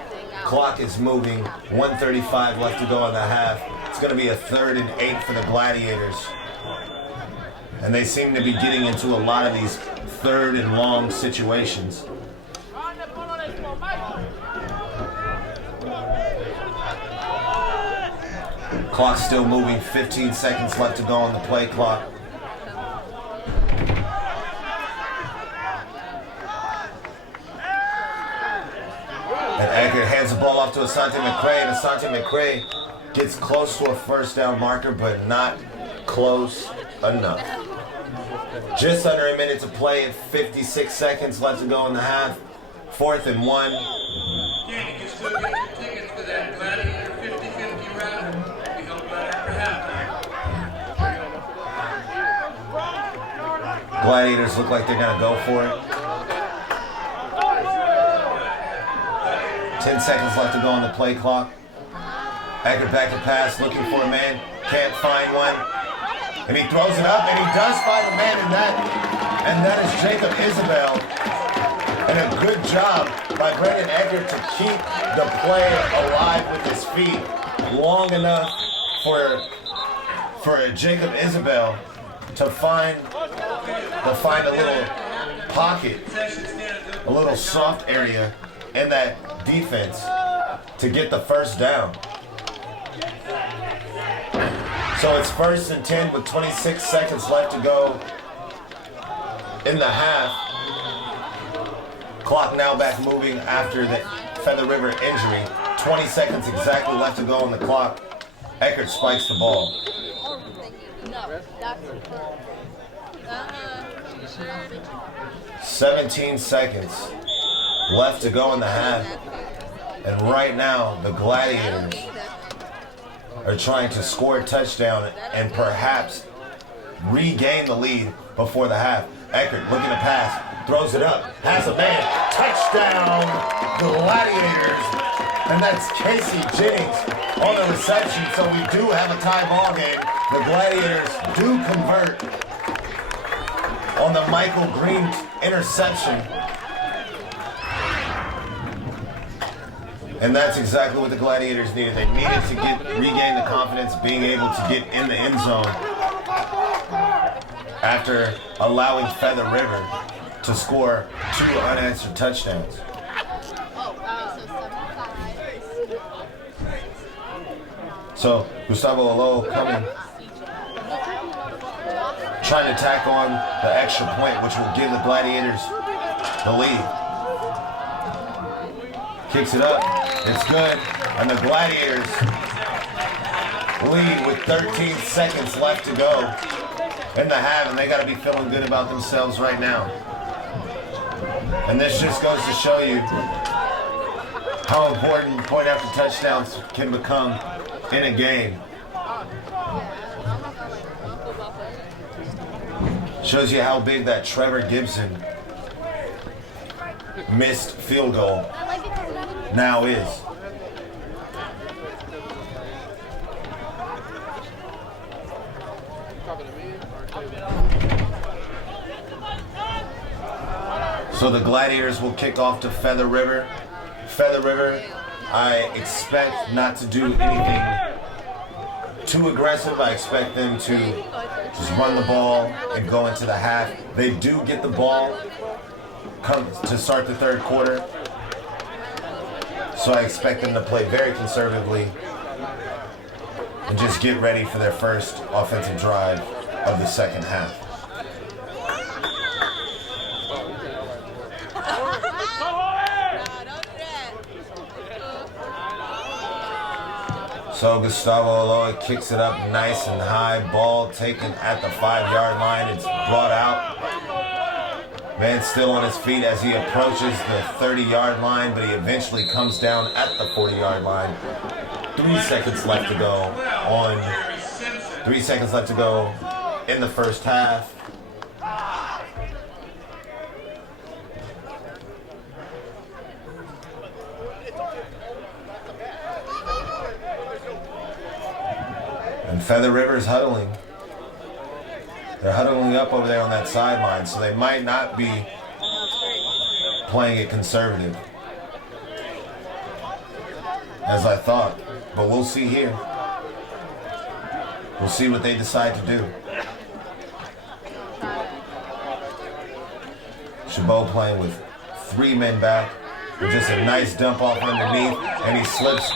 Clock is moving, 1:35 left to go in the half. It's going to be a 3rd and 8 for the Gladiators. And they seem to be getting into a lot of these 3rd and long situations. Clock still moving, 15 seconds left to go on the play clock. And Eckert hands the ball off to Asante McCray, and Asante McCray gets close to a first down marker, but not close enough. Just under a minute to play and 56 seconds left to go in the half. 4th and 1. Gladiators look like they're going to go for it. 10 seconds left to go on the play clock. Eckert back to pass, looking for a man. Can't find one. And he throws it up, and he does find a man in that. And that is Jacob Isabel. And a good job by Brendan Eckert to keep the play alive with his feet long enough for Jacob Isabel to find a little pocket, a little soft area in that defense to get the first down. So it's 1st and 10 with 26 seconds left to go in the half. Clock now back moving after the Feather River injury. 20 seconds exactly left to go on the clock. Eckert spikes the ball. 17 seconds left to go in the half. And right now, the Gladiators are trying to score a touchdown and perhaps regain the lead before the half. Eckert looking to pass, throws it up, has a man, touchdown, Gladiators. And that's Casey Jennings on the reception, so we do have a tie ball game. The Gladiators do convert on the Michael Green interception. And that's exactly what the Gladiators needed. They needed to regain the confidence, being able to get in the end zone after allowing Feather River to score 2 unanswered touchdowns. So Gustavo Alo coming, trying to tack on the extra point, which will give the Gladiators the lead. Kicks it up, it's good, and the Gladiators lead with 13 seconds left to go in the half, and they got to be feeling good about themselves right now. And this just goes to show you how important point after touchdowns can become in a game. Shows you how big that Trevor Gibson missed field goal now is. So the Gladiators will kick off to Feather River. Feather River, I expect not to do anything too aggressive. I expect them to just run the ball and go into the half. They do get the ball to start the third quarter. So I expect them to play very conservatively and just get ready for their first offensive drive of the second half. So Gustavo Aloy kicks it up nice and high. Ball taken at the 5-yard line. It's brought out. Man still on his feet as he approaches the 30-yard line, but he eventually comes down at the 40-yard line. 3 seconds left to go 3 seconds left to go in the first half. And Feather River is huddling. They're huddling up over there on that sideline, so they might not be playing it conservative, as I thought. But we'll see here. We'll see what they decide to do. CHABOT playing with 3 men back, with just a nice dump off underneath, and he slips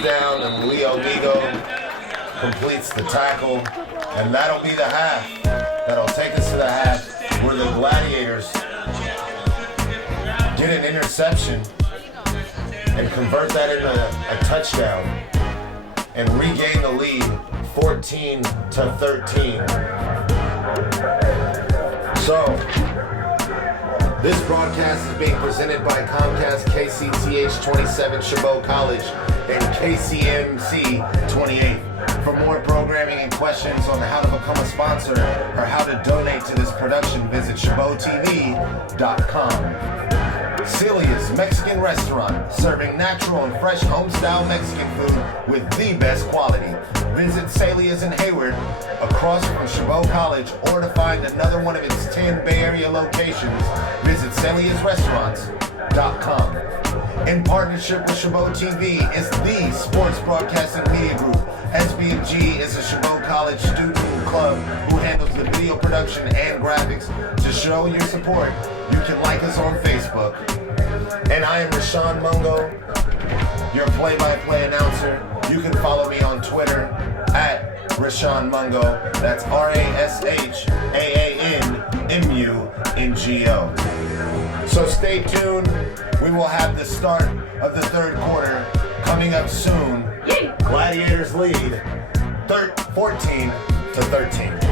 down, and Leo Migo completes the tackle, and that'll be the half. That'll take us to the half where the Gladiators get an interception and convert that into a touchdown and regain the lead 14-13. So, this broadcast is being presented by Comcast KCTH 27 Chabot College and KCMC 28. For more programming and questions on how to become a sponsor or how to donate to this production, visit CHABOTTV.com. Celia's Mexican Restaurant, serving natural and fresh home-style Mexican food with the best quality. Visit Celia's in Hayward, across from Chabot College, or to find another one of its 10 Bay Area locations, visit Celia'sRestaurants.com. In partnership with Chabot TV is the Sports Broadcasting Media Group. SB&G is a Chabot College student club who handles the video production and graphics. To show your support, you can like us on Facebook. And I am Rashawn Mungo, your play-by-play announcer. You can follow me on Twitter at Rashawn Mungo. That's RASHAANMUNGO. So stay tuned. We will have the start of the third quarter coming up soon. Gladiators lead 14-13.